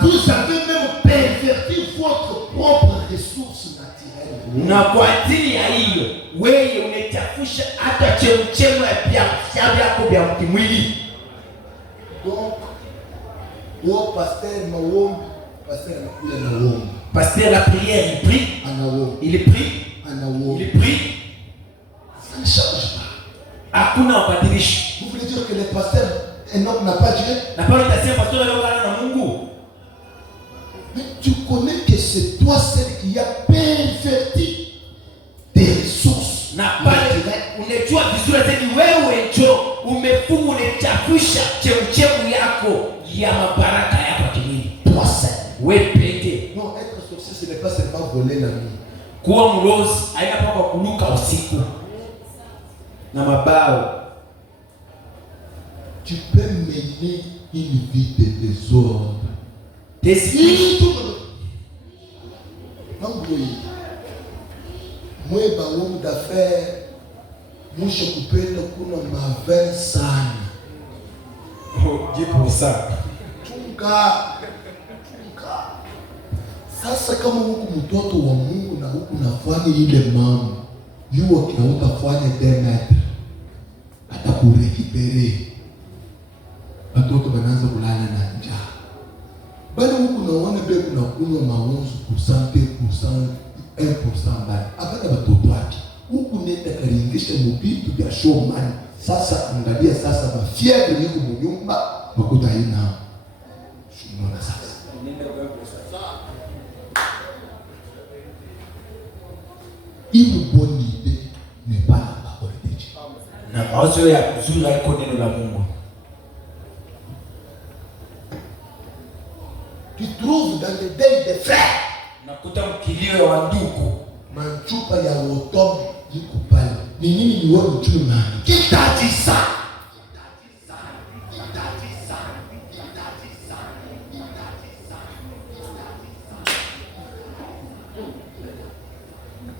vous avez même perverti votre propre ressource naturelle. Na kwa ajili ya hiyo wewe unachafusha hata chemchemo ya vyako vya kimwili. Donc, au pasteur maombi, pasteur anakuja na uombi. Pasteur la prière il prie, Anaombi. il prie, Anaombi. il prie. Ça ne change pas. Hakuna mabadilisho. Vous voulez dire que le pasteur Enoch n'a pas Dieu? Na pale utasema pastor leo kana na Mungu. Mais tu connais que c'est toi seul qui a perverti tes ressources. Na pale unajua vizuri zaidi wewe ndio umefunga unachafusha chemchemu yako ya mabaraka yako kimwili. Toi seul. Wewe peke. Non, être sorcier, ce n'est pas seulement voler la nuit. Kuwa mlozi haina paka kunuka usiku na mabao. Tu peux mener une vie de désordre. Desi Moi, baomu d'affaires, mwisho kupenda kuna maven sana. 10%. Chunga. Sasa kama huku mtoto wa Mungu na huku nafanya ile mambo, yuo kiautafanya demetre, atakurekipere. Watoto wanaanza kulala na njaa. Bali huku naona bebe kunakunywa maonzo kusante kusante 1% bali. Apata watoto wake. Huku nenda karingisha mubitu vya showman. Sasa angalia sasa mafiadhi yuko munyumba makuta haina. Shumona sasa. Une bonne idée n'est mawazo ya mzuri haiko neno la Mungu. Tu trouves dans les deuils des frères. Nakuta mkilio wa ndugu. Manchupa ya wotom yiko pale. Ni nini ni wewe mtume nani? Qui t'a dit ça?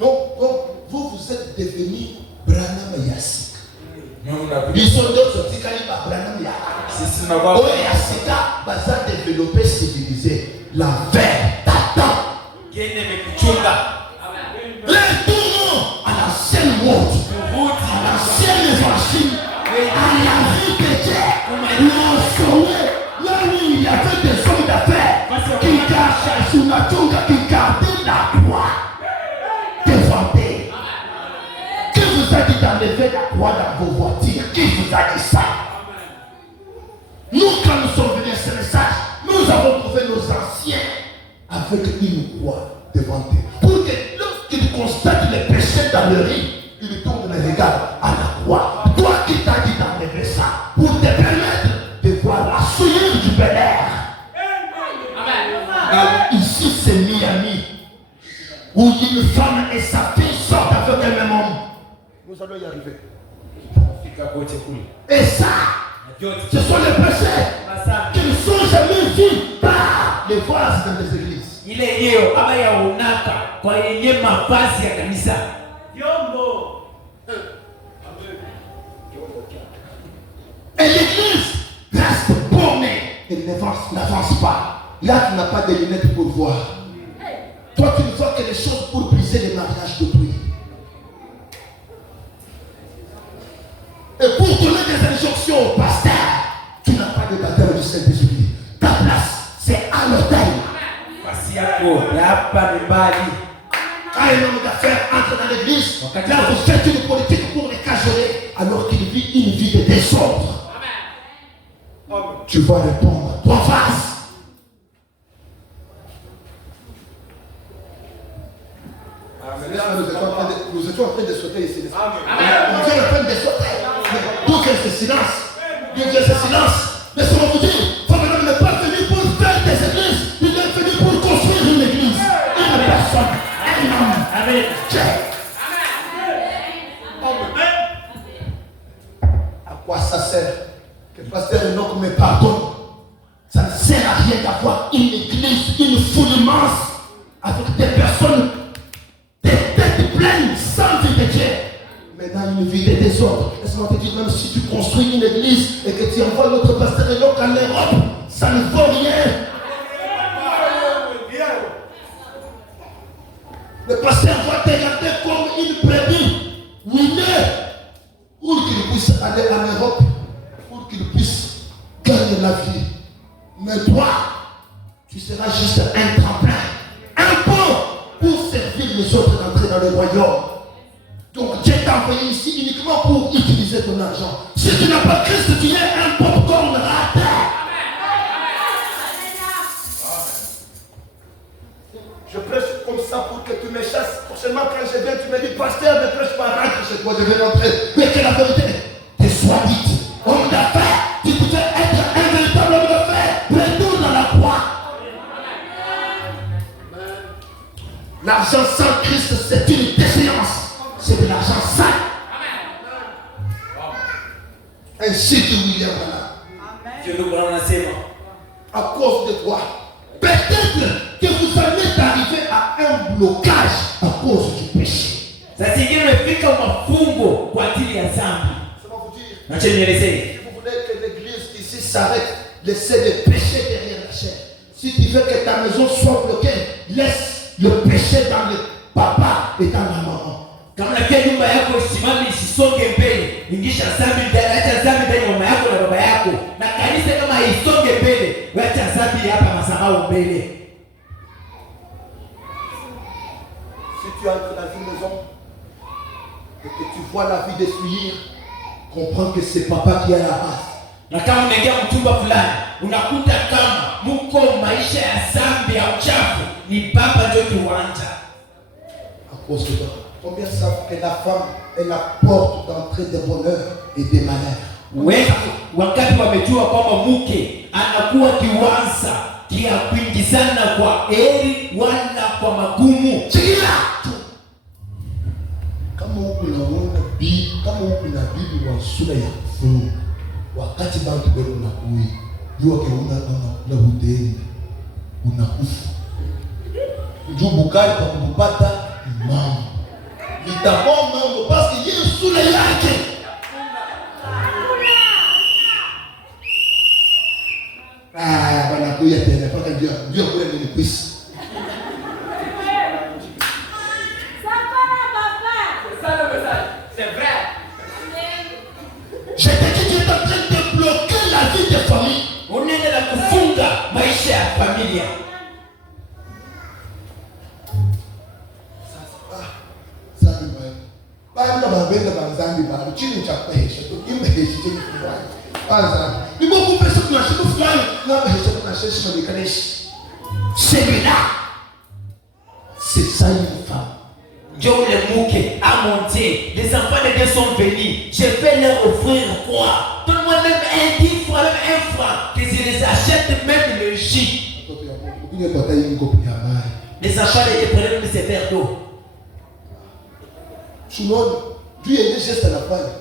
Donc, vous êtes devenu Branham Yassik. Ils sont d'autres qui ont Branham Yassik. Oh, Yassika, ça développé, civilisé. La veille t'attend. Les tournants à la seule route, à la seule évangile, à la vie chrétienne, là où il y avait des hommes d'affaires qui cachaient sous la tongue, qui gardaient la croix. Qui vous a dit d'enlever la croix dans vos voitures? Qui vous a dit ça? Nous, quand nous sommes venus à ce message, nous avons trouvé nos anciens avec une croix devant eux. Pour que lorsqu'ils constatent les péchés dans leur vie, ils tournent les regards à la croix. Toi qui t'as dit d'enlever ça, pour te permettre de voir la souillure du Bel Air. Ici, c'est Miami, où une femme et sa fille sortent avec un même homme. Nous allons y arriver. Et ça, ce sont les péchés qui ne sont jamais vus par les voices dans les églises. Et l'église reste bornée. Elle n'avance pas. Là, tu n'as pas de lunettes pour voir. Toi, tu ne vois que les choses pour briser les mariages d'autrui. Et pour donner des injonctions au pasteur, tu n'as pas de baptême du Saint-Esprit. Ta place, c'est à l'autel. Quand un homme d'affaires entre dans l'église, là vous faites une politique pour les cajoler, alors qu'il vit une vie de désordre. Tu vas répondre, toi face. Nous étions en train de sauter ici. Nous étions en train de sauter. D'où vient ce silence? D'où vient ce silence? Mais ce qu'on vous dit, Fabien n'est pas venu pour faire des églises. Il est venu pour construire une église. Une personne. Un homme. Amen. À quoi ça sert que le pasteur Enoch me pardonne? Ça ne sert à rien d'avoir une église, une foule immense avec des personnes, des têtes pleines sans vie de Dieu. Mais dans une vie de désordre, laisse-moi te dire, même si tu construis une église et que tu envoies notre pasteur Enoch en Europe, ça ne vaut rien. Le pasteur va te regarder comme une brebis ruinée pour qu'il puisse aller en Europe, pour qu'il puisse gagner la vie. Mais toi, tu seras juste un tremplin, un pont pour servir les autres d'entrer dans le royaume. Donc Dieu t'a envoyé ici uniquement pour utiliser ton argent. Si tu n'as pas Christ, tu es un popcorn raté. Je prêche comme ça pour que tu me chasses. Prochainement quand je viens, tu me dis, pasteur, ne prêche pas, rentre chez toi, je vais rentrer. Mais que la vérité te soit dite. Homme d'affaires, tu pouvais être un véritable homme d'affaires. Retourne dans la croix. L'argent sans Christ, c'est une déchéance. C'est de l'argent sale. Ainsi que William Branham. À cause de toi. Peut-être que vous allez arriver à un blocage à cause du péché. Ça signifie mafungo kwa ajili ya dhambi. Si vous voulez que l'église ici s'arrête, laissez le péché derrière la chair. Si tu veux que ta maison soit bloquée, laisse le péché dans le papa et dans la maman. Kama pia nyumba yako isimame isisonge mbele, ingisha dhambi ndani, acha dhambi ndani ya mama yako na baba yako. Na kanisa kama isonge mbele, acha dhambi hapa masahau mbele. Si tu entres dans une maison et que tu vois la vie détruire, comprends que c'est papa qui est à la base. Na kama unaingia mtumba fulani, unakuta kama mko maisha ya dhambi ya uchafu, ni baba ndio kiwanja. À cause de toi. Combien savent que la femme est la porte d'entrée des bonheurs? et des malheurs. Wengi wakati wamejua kwamba mke anakuwa kiwanza kia kuingizana kwa heri wala kwa magumu. Sikia kama unaona bibi, kama una bibi wa sura ya kufunga, wakati bantu bado unakui jua keuna na hudeni unakufa njoo bukari kwa kupata imam itakuwa mambo basi yeye sura yake bana kuya tena paka ndio kule ni pisi. C'est vrai. Je te dis que tu es en train de bloquer la vie de famille. Unaenda kufunga maisha ya familia. Sasa bana babenda banzambi bado chini cha pesa tu imehesha chini fulani. Kwanza ni Mungu pesa tunashika fulani na pesa tunashesha madikaneshi. Celui-là c'est ça une femme. Dieu le mouke a monté. Les enfants de Dieu sont venus. Je vais leur offrir quoi? Donne-moi même un 10 francs, même un franc. Que je les achète même le jus. Les enfants étaient prêts de ces verres d'eau. Dieu est geste à la paille.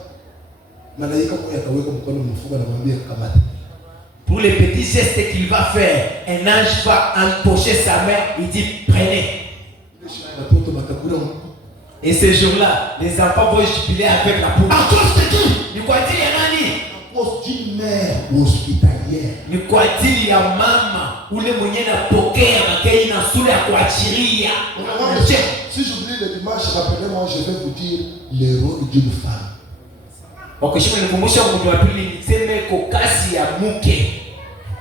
Pour les petits gestes qu'il va faire, un ange va empocher sa main. Il dit prenez. Et ce jour-là, les enfants vont jubiler avec la poule. À cause de qui? Ni kwa ajili ya nani? À cause d'une mère hospitalière. Ni kwa ajili ya mama ule mwenye napokea makei na sura ya kuachiria. Si j'oublie le dimanche, rappelez-moi, je vais vous dire le rôle d'une femme. Wakishima nikumbusha Jumapili niseme kokasi ya mke.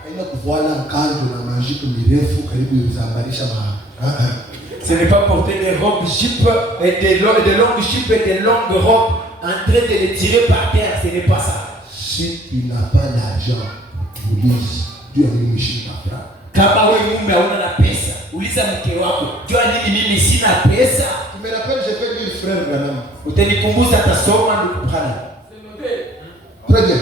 Haina kuvala mkanjo na manjiko mirefu karibu kuzambalisha mama. Ce n'est pas porter des robes jupes et des longues jupes et des longues robes en train de les tirer par terre, ce n'est pas ça. Si tu n'as pas d'argent, uliza Dieu alimshika papa. Kama wewe mume hauna na pesa, uliza mke wako, jua nini mimi sina pesa? Tu me rappelles, j'ai fait lire frère Branham. Utanikumbusha tasoma ndugu Branham. C'est noté. Très bien.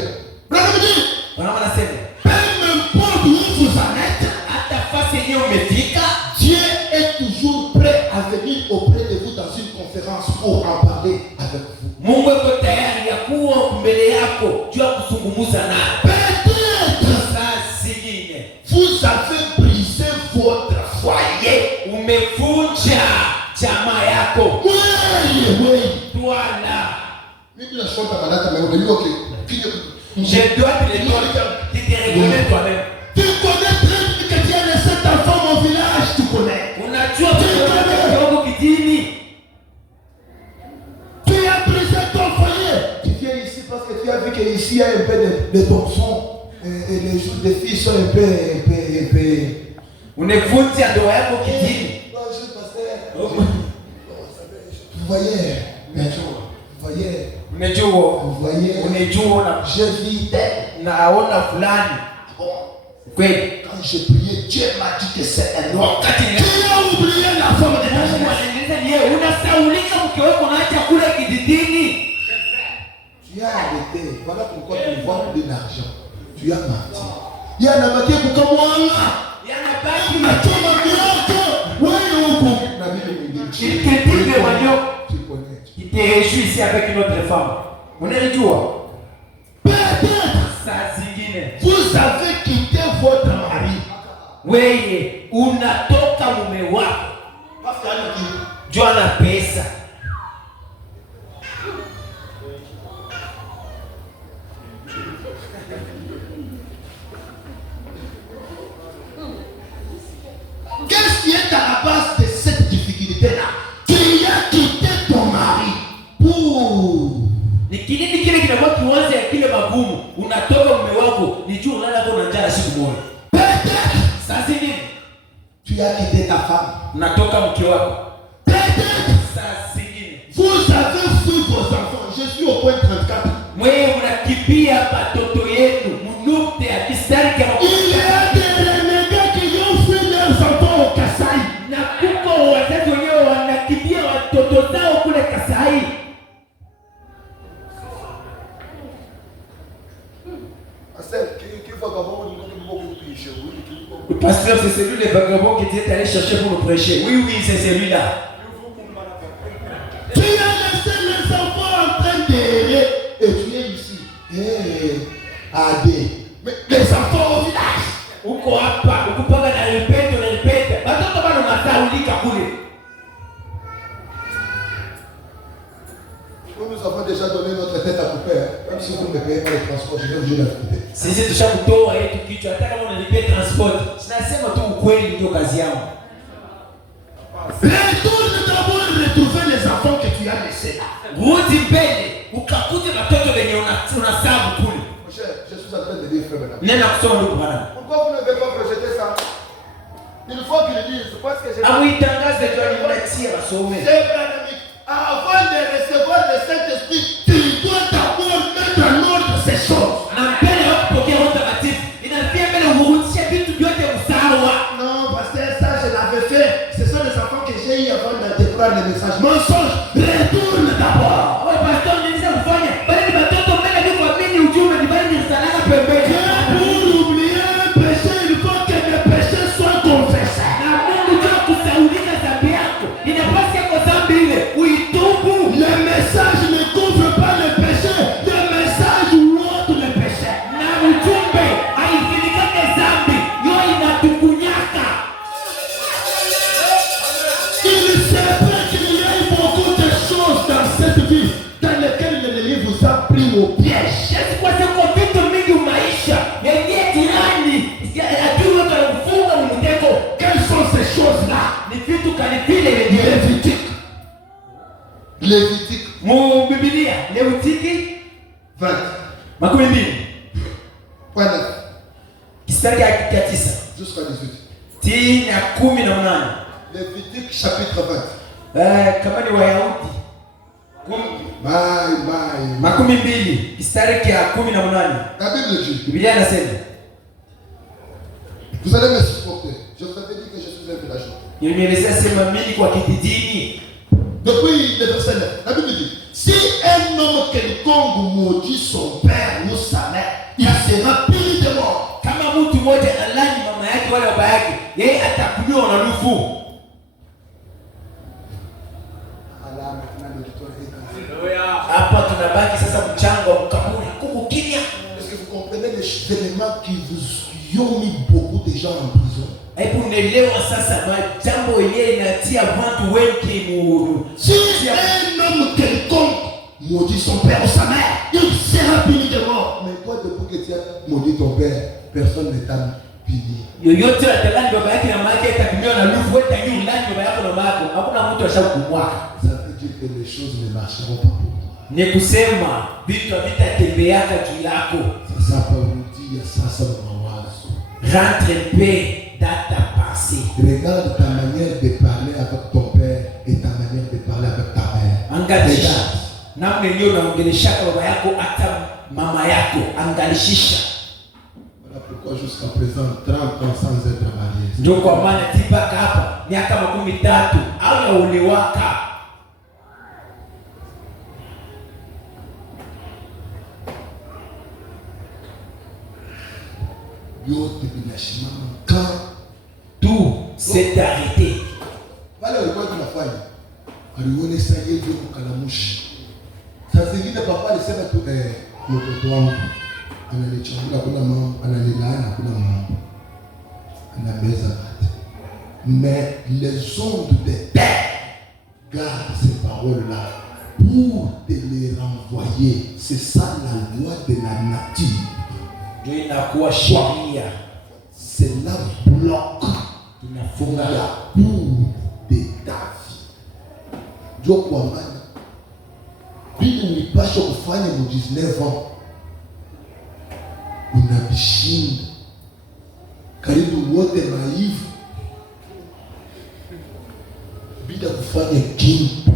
Branham dit, Branham anasema, peu importe où vous en êtes, hata fasi yenyewe umefika, Dieu est toujours prêt à venir auprès de vous dans une conférence pour en parler avec vous. Mungu yuko tayari ya kuwa mbele yako, jua kuzungumza naye. Peut-être Saa zingine vous avez brisé votre foyer. umevunja jamaa yako. Oui. Voilà. Mimi nashota manaka na unajua Je dois te le dire, tu te reconnais toi-même. tu connais très bien que tu as laissé ta femme au village, tu connais. Unajua kidogo kitini. Tu as brisé ton foyer. Tu viens ici parce que tu as vu qu'ici il y a un peu de torsion et les jours de filles sont un peu. Unevunja ndoa yako kitini. Non, je pasteur. Vous voyez, Unajua na je vis naona fulani. Kweli. quand j'ai prié, Dieu m'a dit que c'est un homme. Wakati Tu as oublié la femme de ta jeunesse. unaendeleza ni yeye unasaulika mke wako unaacha kule kijijini. Tu as arrêté. Voilà pourquoi tu vois plus d'argent. Tu as menti. Il y a un amateur pour comme moi. Yanabaki Tu m'as dit, ouais, huko. Na mimi mwingine. Kipigo wanyo Tu connais. kiteshu ici avec une autre femme. Unajua? Peut-être Saa zingine vous avez quitté votre mari. wewe unatoka mume wako Parce qu'il y a un qui. jua na pesa. Qu'est-ce qui est à la base de cette difficulté-là? Tu as quitté ton mari pour. Ni kinini kile kinakuwa kiwanza ya kile magumu. Unatoka mume wako ni jua unalala kwa njaa siku moja. Peut-être Saa zingine tu as quitté ta femme. unatoka mke wako. Peut-être Saa zingine vous avez fui vos enfants. Je suis au point 34. mwewe unakimbia watoto yetu mnukte ya kistari kama Il y a des renégats qui ont fui leurs enfants au Kasaï. na kuko wazazi wenyewe wanakimbia watoto zao kule Kasai. c'est celui le vagabond qui était allé chercher pour nous prêcher. Oui, c'est celui-là. Tu as laissé les enfants en train d'errer et tu es ici. Mais les enfants au village. Uko hapa, ukupanga na répète. Watoto bado wanasaulika kule. Nous avons déjà donné notre tête à couper. Même si vous ne me payez pas les transports, je vais vous l'écouter. Sisi tushakutoa yetu kichwa, hata kama unalipia transport. Tunasema tu ukweli, ndio kazi yao. Retourne d'abord retrouver les enfants que tu as laissés là. Rudi mbele, ukakute watoto wenye unasabu kule. Mon cher, je suis en train de dire frère maintenant. Nenda kusoma ndugu bwana. Pourquoi vous ne devez pas projeter ça? Il faut qu'il le dise, parce que Amuitangaze tu alimuletia wasome. Avant de recevoir le Saint-Esprit, tu dois d'abord mettre en ordre ces choses. Na mbele ya kupokea Roho Mtakatifu, inafia mbele urudishe vitu vyote usawa. Non, pasteur, ça je l'avais fait. Ce sont les enfants que j'ai eu avant de découvrir le message. Mensonge, retourne d'abord. Oh, pasteur, nilisha kufanya. Bali watoto mbele ni kuamini ujumbe ni bali ni salama pembeni. Pour oublier un péché, il faut que le péché soit confessé. Na Mungu ndio kusaulika dhambi yako. Inapaswa yako dhambi ile uitubu. Le message ne couvre pas le péché. Le message ôte le péché. Na ujumbe haifinikake dhambi, yo inatukunyaka. Il c'est vrai qu'il y a eu beaucoup de choses dans cette vie dans lesquelles l'ennemi vous a pris au piège. Kwa sababu vitu mingi maisha yenye jirani adui wanakufunga mtego. Quelles sont ces choses-là? Ni vitu kanipile Lévitique. mu Biblia Leutiki 20. makumi mbili Point 9. kistari ya 9 Jusqu'à 18. tini ya 18. Lévitique chapitre 20. Kama ni Wayahudi Bye. makumi mbili kistari ya 18. La Bible dit, Biblia inasema vous allez me supporter. Je vous avais dit que je suis un villageois. nimeelezea sema mimi kwa kijijini. Depuis le verset 9, la Bible dit, si un homme quelconque maudit son père ou sa mère, il sera puni de mort. Kama mtu mmoja alani mama yake wala baba yake, yeye atakuliwa na nufu. Hapa tunabaki sasa mchango wa kaburi kuku kimya. Est-ce que vous comprenez les éléments qui ont mis beaucoup de gens en prison? Hebu unaelewa sasa jambo yenyewe inatia watu wengi mu. Si un homme quelconque maudit son père ou sa mère, il sera puni de mort. Mais toi, depuis que tu as maudit ton père, personne ne t'a puni. Yoyote atalani baba yake na mama yake atakuliwa na nufu, wewe tangu ndani baba yako na mama yako, hakuna mtu ashakukumwaka. Ça veut dire que les choses ne marcheront pas pour toi. Ni kusema vitu havitatembeaka juu yako. Sasa parudia sasa mawazo. Rentre en paix dans ta pensée. Regarde ta manière de parler avec ton père et ta manière de parler avec ta mère. Angalisha namna hiyo unaongelesha baba yako hata mama yako, angalishisha. Voilà pourquoi jusqu'à présent 30 ans sans être marié. Ndio kwa maana tibaka hapa miaka 13 au yaulewaka. Yote binashimama quand Tout s'est arrêté. wale walikuwa tunafanya alione sasa yeye mkalamushi. Sasa zingine papa alisema tu mtoto wangu ananichangula kuna mambo ananilaana kuna mambo anameza bati. Mais les ondes de terre gardent ces paroles-là pour te les renvoyer. C'est ça la loi de la nature. Ndio inakuwa sheria. C'est là bloc. Tunafunga La cour de ta vie. Ndio kwa maana bila unipasha kufanya mu 19 ans unabishinda karibu wote maivu bila kufanya kitu.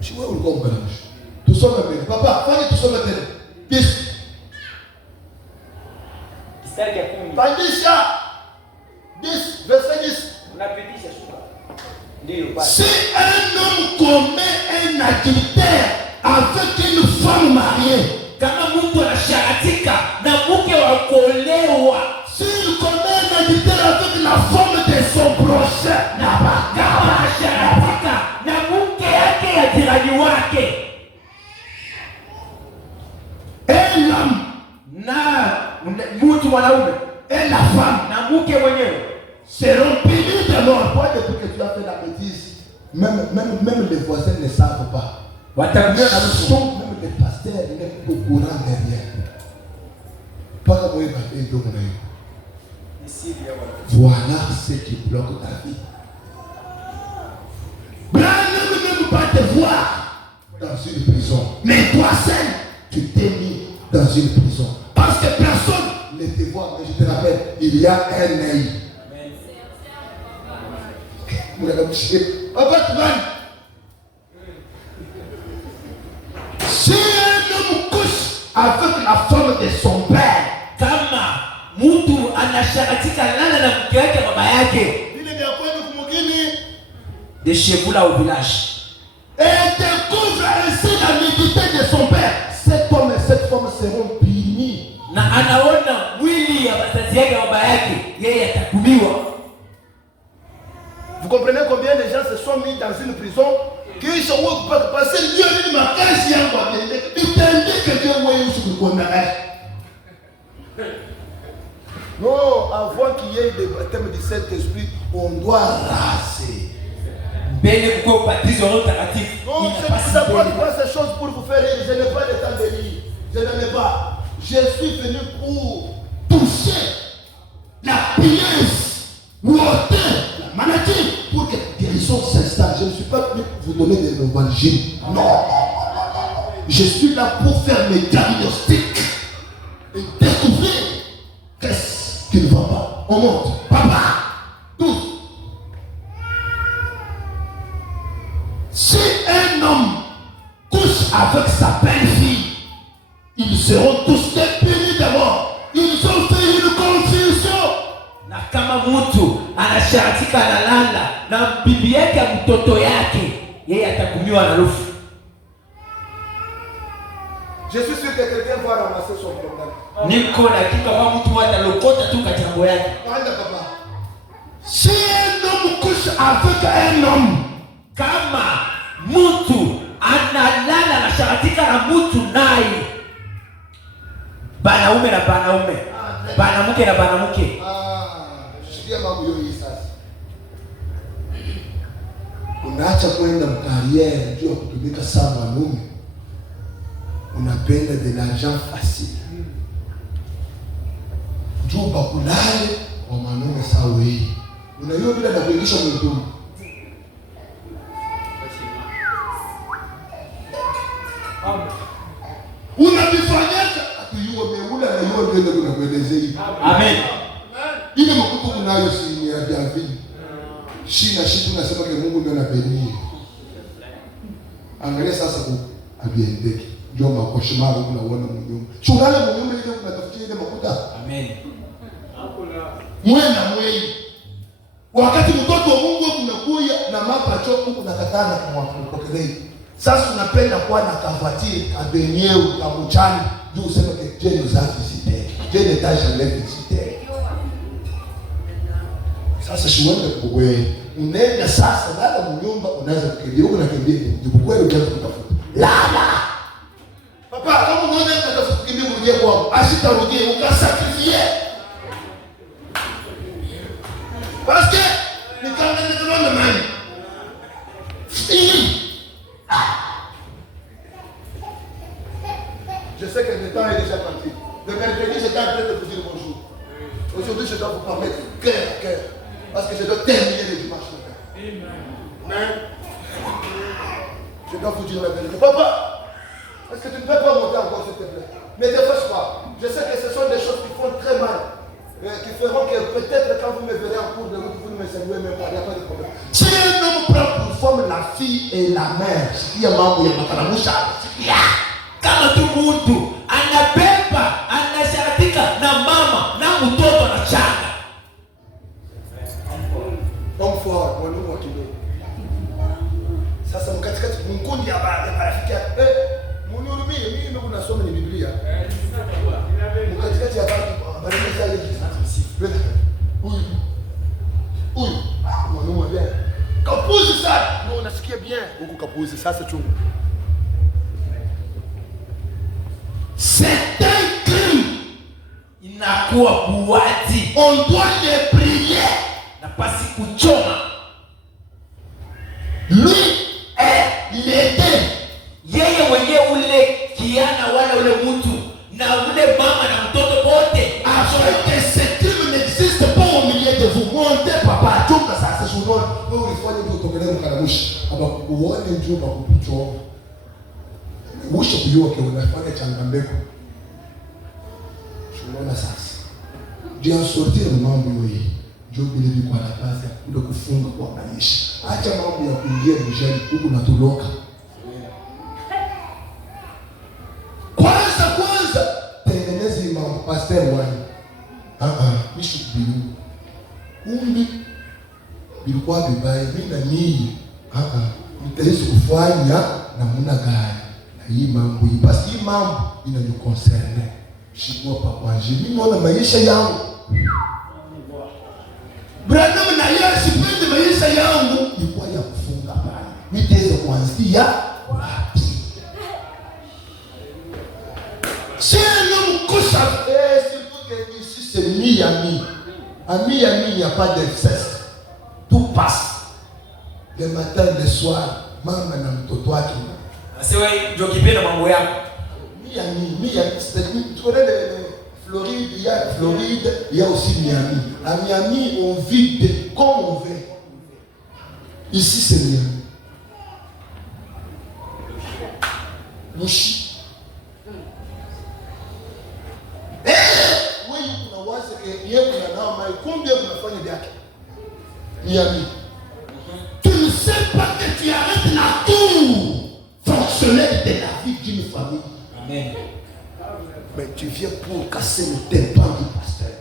Si wewe ulikuwa mkalamushi. Tusome mbele. Papa, fanya tusome tena. Yes. Kistari ya 10. Pandisha 10 verset 10. Unapitisha shuka. Ndio basi. Si un homme commet un adultère avec une femme mariée, Kama mtu anasharatika na mke wa kuolewa, s'il commet Alors, toi, depuis que tu as fait la bêtise, même les voisins ne savent pas. Même les pasteurs ne sont au courant de rien. Pas comme voilà ce qui bloque ta vie. Branham ne peut pas te voir dans une prison. Mais toi seul, tu t'es mis dans une prison. Parce que personne ne te voit. Mais je te rappelle, il y a un œil. Papa, tu vas. Si un homme couche avec la femme de son père, kama mtu anashakatika lala na mke wake baba yake, vile vya kwenu kumugini de chez vous là au village, et découvre ainsi la nudité de son père, cet homme et cette femme seront punis. Na anaona mwili ya wazazi yake baba yake, yeye atakubiwa. Vous comprenez combien de gens se sont mis dans une prison qui sont parce que Dieu dit ma case yangu atende. Itendeke Dieu wewe usikukondana. Non, avant qu'il y ait le baptême du Saint-Esprit, on doit raser. Mbele kwa ubatizo wa Roho Mtakatifu. Non, je ne sais pas ces choses pour vous faire rire. Je n'ai pas le temps de lire. Je n'en ai pas. Je suis venu pour toucher la pièce, l'auteur, la maladie, pour que la guérison s'installe. Je ne suis pas venu pour vous donner des l'évangile. Non. Je suis là pour faire mes diagnostics et découvrir qu'est-ce qui ne va pas. On monte. Papa, tous. Si un homme couche avec sa belle-fille, ils seront tous punis d'abord. Ils ont fait une confusion. Na kama mtu anasharatika analala na bibi yake ya mtoto yake, yeye atakumiwa na rufu. Je suis sûr que quelqu'un va ramasser son problème. Niko na hakika kwa mtu atalokota tu kachambo yake. Papa. Si un homme couche avec un homme, kama mtu analala na sharatika na mtu naye, banaume na banaume, banamuke na banamuke. Shikia mambo yoyi sasa. Unaacha kwenda mkariere juu ya kutumika sana wanaume. Unapenda de l'argent facile. Juu bakulale wa wanaume sawa hii. Unaiyo bila na kuingisha mtu. Unabifanyaka atuyuo meula na yuo ndio kuna kuelezea hivi. Amen. Ile makutu kunayo si ni ya David. Shina shitu nasema ke Mungu ndio anapenia. Angalia sasa huko abiendeke. Ndio makoshimaro unaona mnyumba. Chungale mnyumba ile unatafutia ile makuta. Amen. Mwena mwenye. Wakati mtoto wa Mungu unakuja na mapacho huko nakatana kwa kupokelea. Sasa unapenda kuwa na kavatir kabenyeu kamuchani juu useme ke Dieu nous a visité. Dieu ne t'a jamais visité. Sasa shiwende kubwe. Unaenda sasa lala mnyumba unaweza kukimbia huko na kimbia. Ndipo kweli unaweza kutafuta. Lala. Papa kama unaona unataka kukimbia kurudi kwako, asitarudie ukasakrifie. Parce que ni kama ni kama mani. Je sais que le temps est déjà parti. Le mercredi, j'étais en train de vous dire bonjour. Aujourd'hui, je dois vous parler de cœur à cœur. Parce que je dois terminer le dimanche matin. Amen. Je dois vous dire la vérité. Papa, est-ce que tu ne peux pas monter encore, s'il te plaît? Ne te fâche pas. Je sais que ce sont des choses qui font très mal. Qui feront que peut-être quand vous me verrez en cours de route, vous ne me saluez même pas. Il n'y a pas de problème. Si un homme prend pour forme la fille et la mère, il y a mambo ya makaramusha. Kama tu mtu anabeba anasharatika na mama na mtoto na changa. Comfort, mwanaume wa kidogo. Sasa mkatikati mkundi ya marafiki yake. Munihurumie, mimi ndio nasoma ni Biblia. Mkatikati ya habari za Yesu. Huyu mwanaume bien. Kapuzi sana. Ndio unasikia bien. Huko kapuzi sasa chungu. C'est un crime. Inakuwa buwati. On doit les prier. pasikuchoma. Lui l'était. Yeye mwenyewe ule kiana wala ule mtu na ule mama na mtoto wote, Afin que ce crime n'existe pas au milieu de vous. Montez papa, chunga sasa shuloni. Wewe ulifanya ndio utokelea mkaramushi. Aba uone ndio bakukuchoma. Mwisho kujua kwa unafanya changambeko. Shuloni sasa. Ndio sortir mambo yoyi. Ndio bila kwa nafasi ya kuja kufunga kwa maisha. Acha mambo ya kuingia mjani huku na tuloka. Kwanza tengeneze mambo pastor wani. Nishukubiru. Kumbi bilikuwa vibaya mimi na nyinyi. Nitaishi kufanya namna gani? Na hii mambo hii basi hii mambo inaniconcerne. Shikwa papa mimi naona maisha yangu. Branham na yeye sipendi maisha yangu ilikuwa ya kufunga bali. Nitaweza kuanzia wapi? C'est mkosa s'il faut que ici c'est mi-ami. Ami, il n'y a pas d'inceste. Tout passe. Le matin, le soir, maman na mtoto wake. Asiwe ndio kipenda mambo yako. Mi-ami, tu connais le Floride, il y a aussi Miami. À Miami, on vit comme on veut. Ici, c'est Miami. Lushi. Miami. Tu ne sais pas que tu arrêtes la tour fonctionnelle de la vie d'une famille. Amen. Mais tu viens pour casser le tympan du pasteur.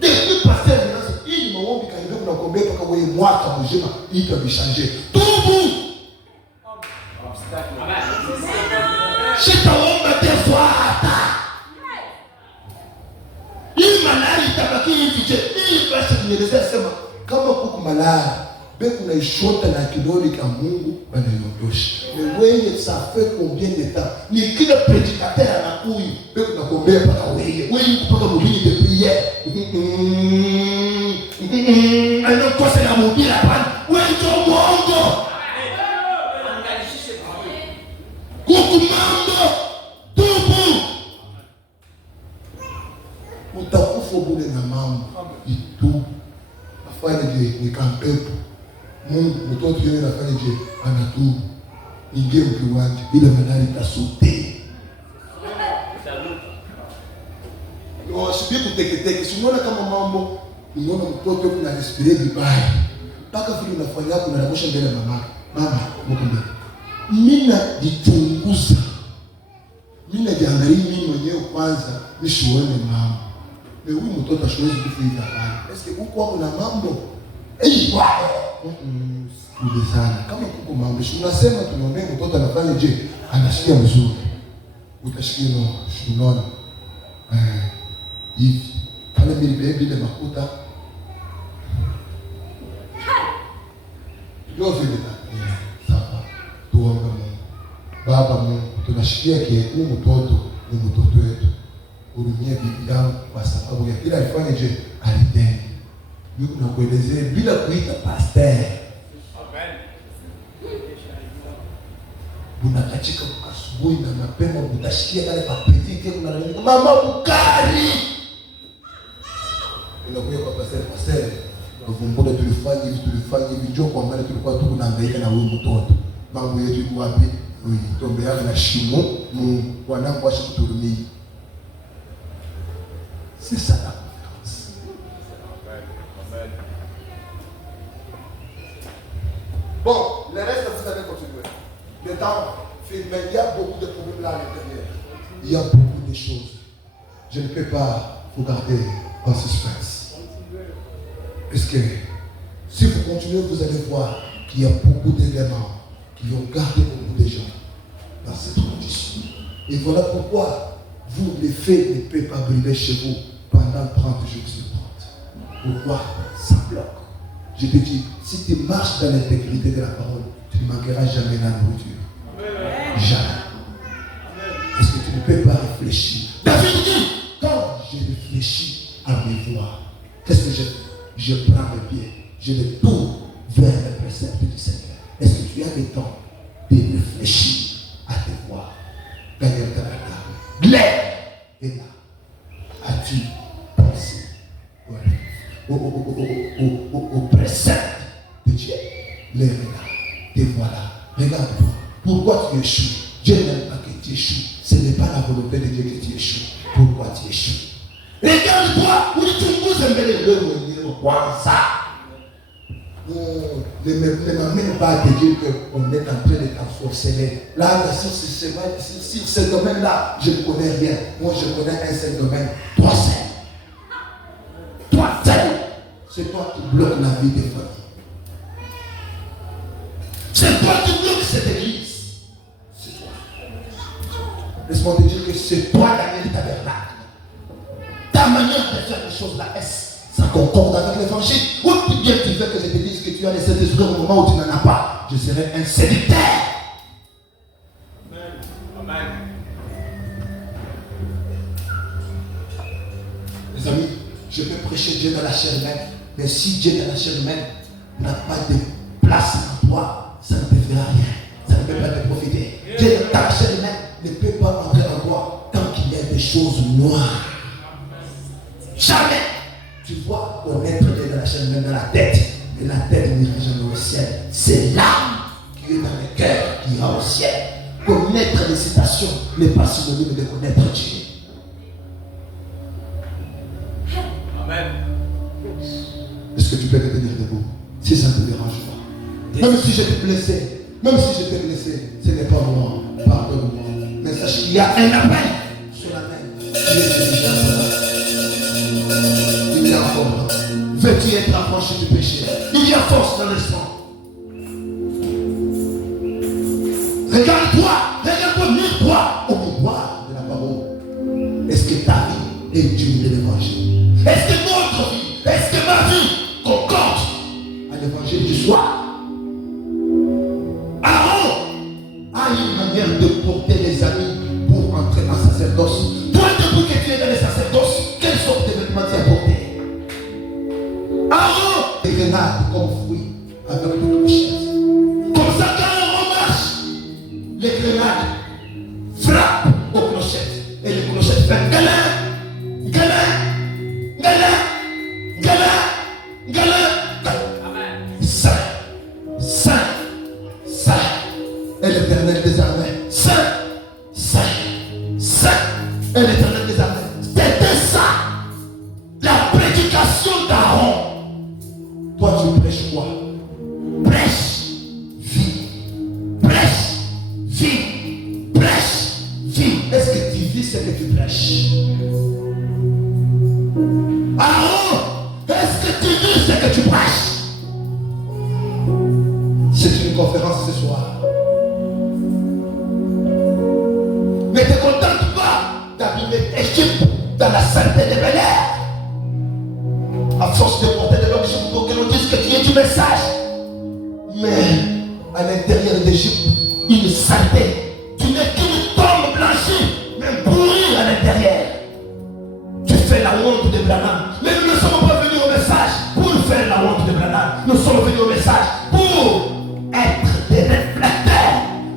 Depuis le pasteur, il m'a dit qu'il y a combien de temps il moi il peut me changer. Tout bout. Je t'envoie des fois. Il m'a dit il va se dire kama kuku malaya beku na ishota na kidole ka Mungu banayondosha. Mais wewe ça fait combien de temps ni kila prédicateur anakuyu beku na kombea paka wewe kupaka mubili de prière ana kosa na mubili hapana wewe ndio mwongo kuku mambo tubu utakufa bure na mambo itu afanye je ni kampepo Mungu mtoto yeye anafanya je anatubu ingie mkiwanja bila madhari tasute Sibi kuteketeke, simuona kama mambo, unaona mtoto kuna respire vibaya. Mpaka vile unafanya hapo unarangosha mbele ya mama. Mama, mkumbe. Mimi najichunguza. Mimi najiangalia mimi mwenyewe kwanza, nisione mama. Na huyu mtoto ashawezi kufika hapa. Eske huko hapo na mambo? Wow. Ndio sana. Kama kuko mambo, unasema tunaomba mtoto anafanya je? Anasikia vizuri. Utashikia no, unaona. Hivi pale mimi bila makuta ndio vile sawa tuombe Mungu. Baba Mungu, tunashikia kitu mtoto ni mtoto wetu, urumie bibi yangu kwa sababu ya kila alifanya je alitenda. Mimi nakuelezea bila kuita pastor. Amen. Unakachika asubuhi na mapema utashikia kale papetike kuna nini mama Bukari. Unakuja kwa pastor, uvumbona tulifanya hivi njoo kwa maana tulikuwa tu tunahangaika na huyu mtoto. Mambo yetu iko wapi? Huyu tombe yake na shimo, Mungu wanangu washa kuturumia. C'est ça la confiance. Amen. Bon, le reste vous allez continuer. Le temps fait, mais il y a beaucoup de problèmes là à l'intérieur. Il y a beaucoup de choses. Je ne peux pas vous garder en suspense. Parce que si vous continuez, vous allez voir qu'il y a beaucoup d'éléments qui vont garder beaucoup de gens dans cette condition. Et voilà pourquoi vous, les faits ne peuvent pas briller chez vous pendant 30 jours sur 30. Pourquoi ça bloque? Je te dis, si tu marches dans l'intégrité de la parole, tu ne manqueras jamais la nourriture. Jamais. Parce que tu ne peux pas réfléchir. David dit, quand je réfléchis à mes voix, qu'est-ce que je fais? Je prends mes pieds Je les tourne vers les préceptes du Seigneur. Est-ce que tu as le temps de réfléchir à tes voies? Gagner le tabernacle. L'air est là. As-tu pensé au précepte de Dieu? L'air est là. Te voilà. Regarde-toi. Pourquoi tu échoues? Dieu n'aime pas que tu échoues. Ce n'est pas la volonté de Dieu que tu échoues. Pourquoi tu échoues? Regarde-toi. Où tu vous aimez les deux ça. Ne m'amène pas à te dire qu'on est en train de t'enforcer. Là, sur ce domaine-là, je ne connais rien. Moi, je connais un seul domaine. Toi seul. Toi seul. C'est toi qui bloques la vie des familles. C'est toi qui bloques cette église. C'est toi. Laisse-moi te dire que c'est toi Daniel le tabernacle. Ta manière de faire les choses là, ça concorde avec l'évangile. Ou bien tu veux que je te dise que tu as les Saint-Esprit au moment où tu n'en as pas. Je serai un sédentaire. Amen. Les amis, je peux prêcher Dieu dans la chair humaine. Mais si Dieu dans la chair humaine n'a pas de place en toi, ça ne te fera rien. Ça ne peut pas te profiter. Dieu dans la chair humaine ne peut pas entrer en toi tant qu'il y a des choses noires. Jamais. Tu vois connaître Dieu dans la chair humaine, dans la tête. Mais la tête n'ira jamais au ciel. C'est l'âme qui est dans le cœur qui ira au ciel. Connaître les citations n'est pas synonyme de connaître Dieu. Amen. Est-ce que tu peux te tenir debout? Si ça ne te dérange pas. Même si je t'ai blessé, ce n'est pas moi. Pardonne-moi. Mais sache qu'il y a un appel sur la main. Il y a encore. Veux-tu être affranchi du péché? Il y a force dans le sang. Regarde-toi, mire-toi au miroir de la parole. Est-ce que ta vie est digne de l'évangile? Est-ce que notre vie, est-ce que ma vie concorde à l'évangile du soir? Aaron a une manière de porter les amis pour entrer en sacerdoce. Toi, depuis que tu es dans le sacerdoce, quelle sorte de vêtements tu as porté? Aaron, des grenades comme fruits avec une clochette. Comme ça, quand Aaron marche, les grenades frappent aux clochettes. Et les clochettes font galin, galin, galin, galin, galin. Saint, Saint, Saint. Et l'Éternel des armées. Saint, Saint, Saint. Et l'Éternel des armées. C'était ça. La prédication d'Aaron. Toi, tu prêches quoi? Prêche vie. Prêche vie. Prêche vie. Est-ce que tu vis ce que tu prêches? Aaron, est-ce que tu vis ce que tu prêches? C'est une conférence ce soir. Ne te contente pas d'abîmer Égypte dans la sainteté des Bel-Air. À force de porter de l'objet pour que l'on dise que tu es du message. Mais à l'intérieur d'Égypte, une saleté. Tu n'es qu'une tombe blanchie, mais pourrie à l'intérieur. Tu fais la honte de Branham. Mais nous ne sommes pas venus au message pour faire la honte de Branham. Nous sommes venus au message pour être des réflecteurs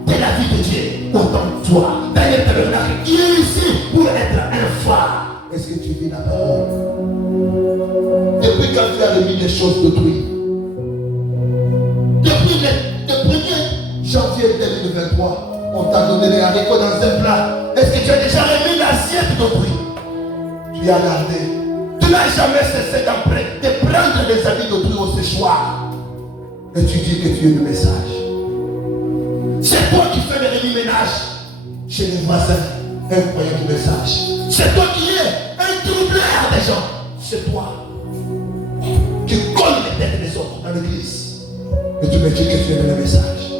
de la vie de Dieu. Autant que toi, Daniel le tabernacle, il est ici pour être un phare. Est-ce que tu vis la parole? Depuis quand tu as remis les choses d'autrui? Depuis le 1er janvier 2023, on t'a donné les haricots dans un plat. Est-ce que tu as déjà remis l'assiette d'autrui? Tu as gardé. Tu n'as jamais cessé de prendre les habits d'autrui au séchoir. Et tu dis que tu es le message. C'est toi qui fais le remis-ménage chez les voisins, incroyable du message. C'est toi qui es un troubleur des gens. C'est toi qui colle les têtes des autres dans l'église. Et tu me dis que tu es le message.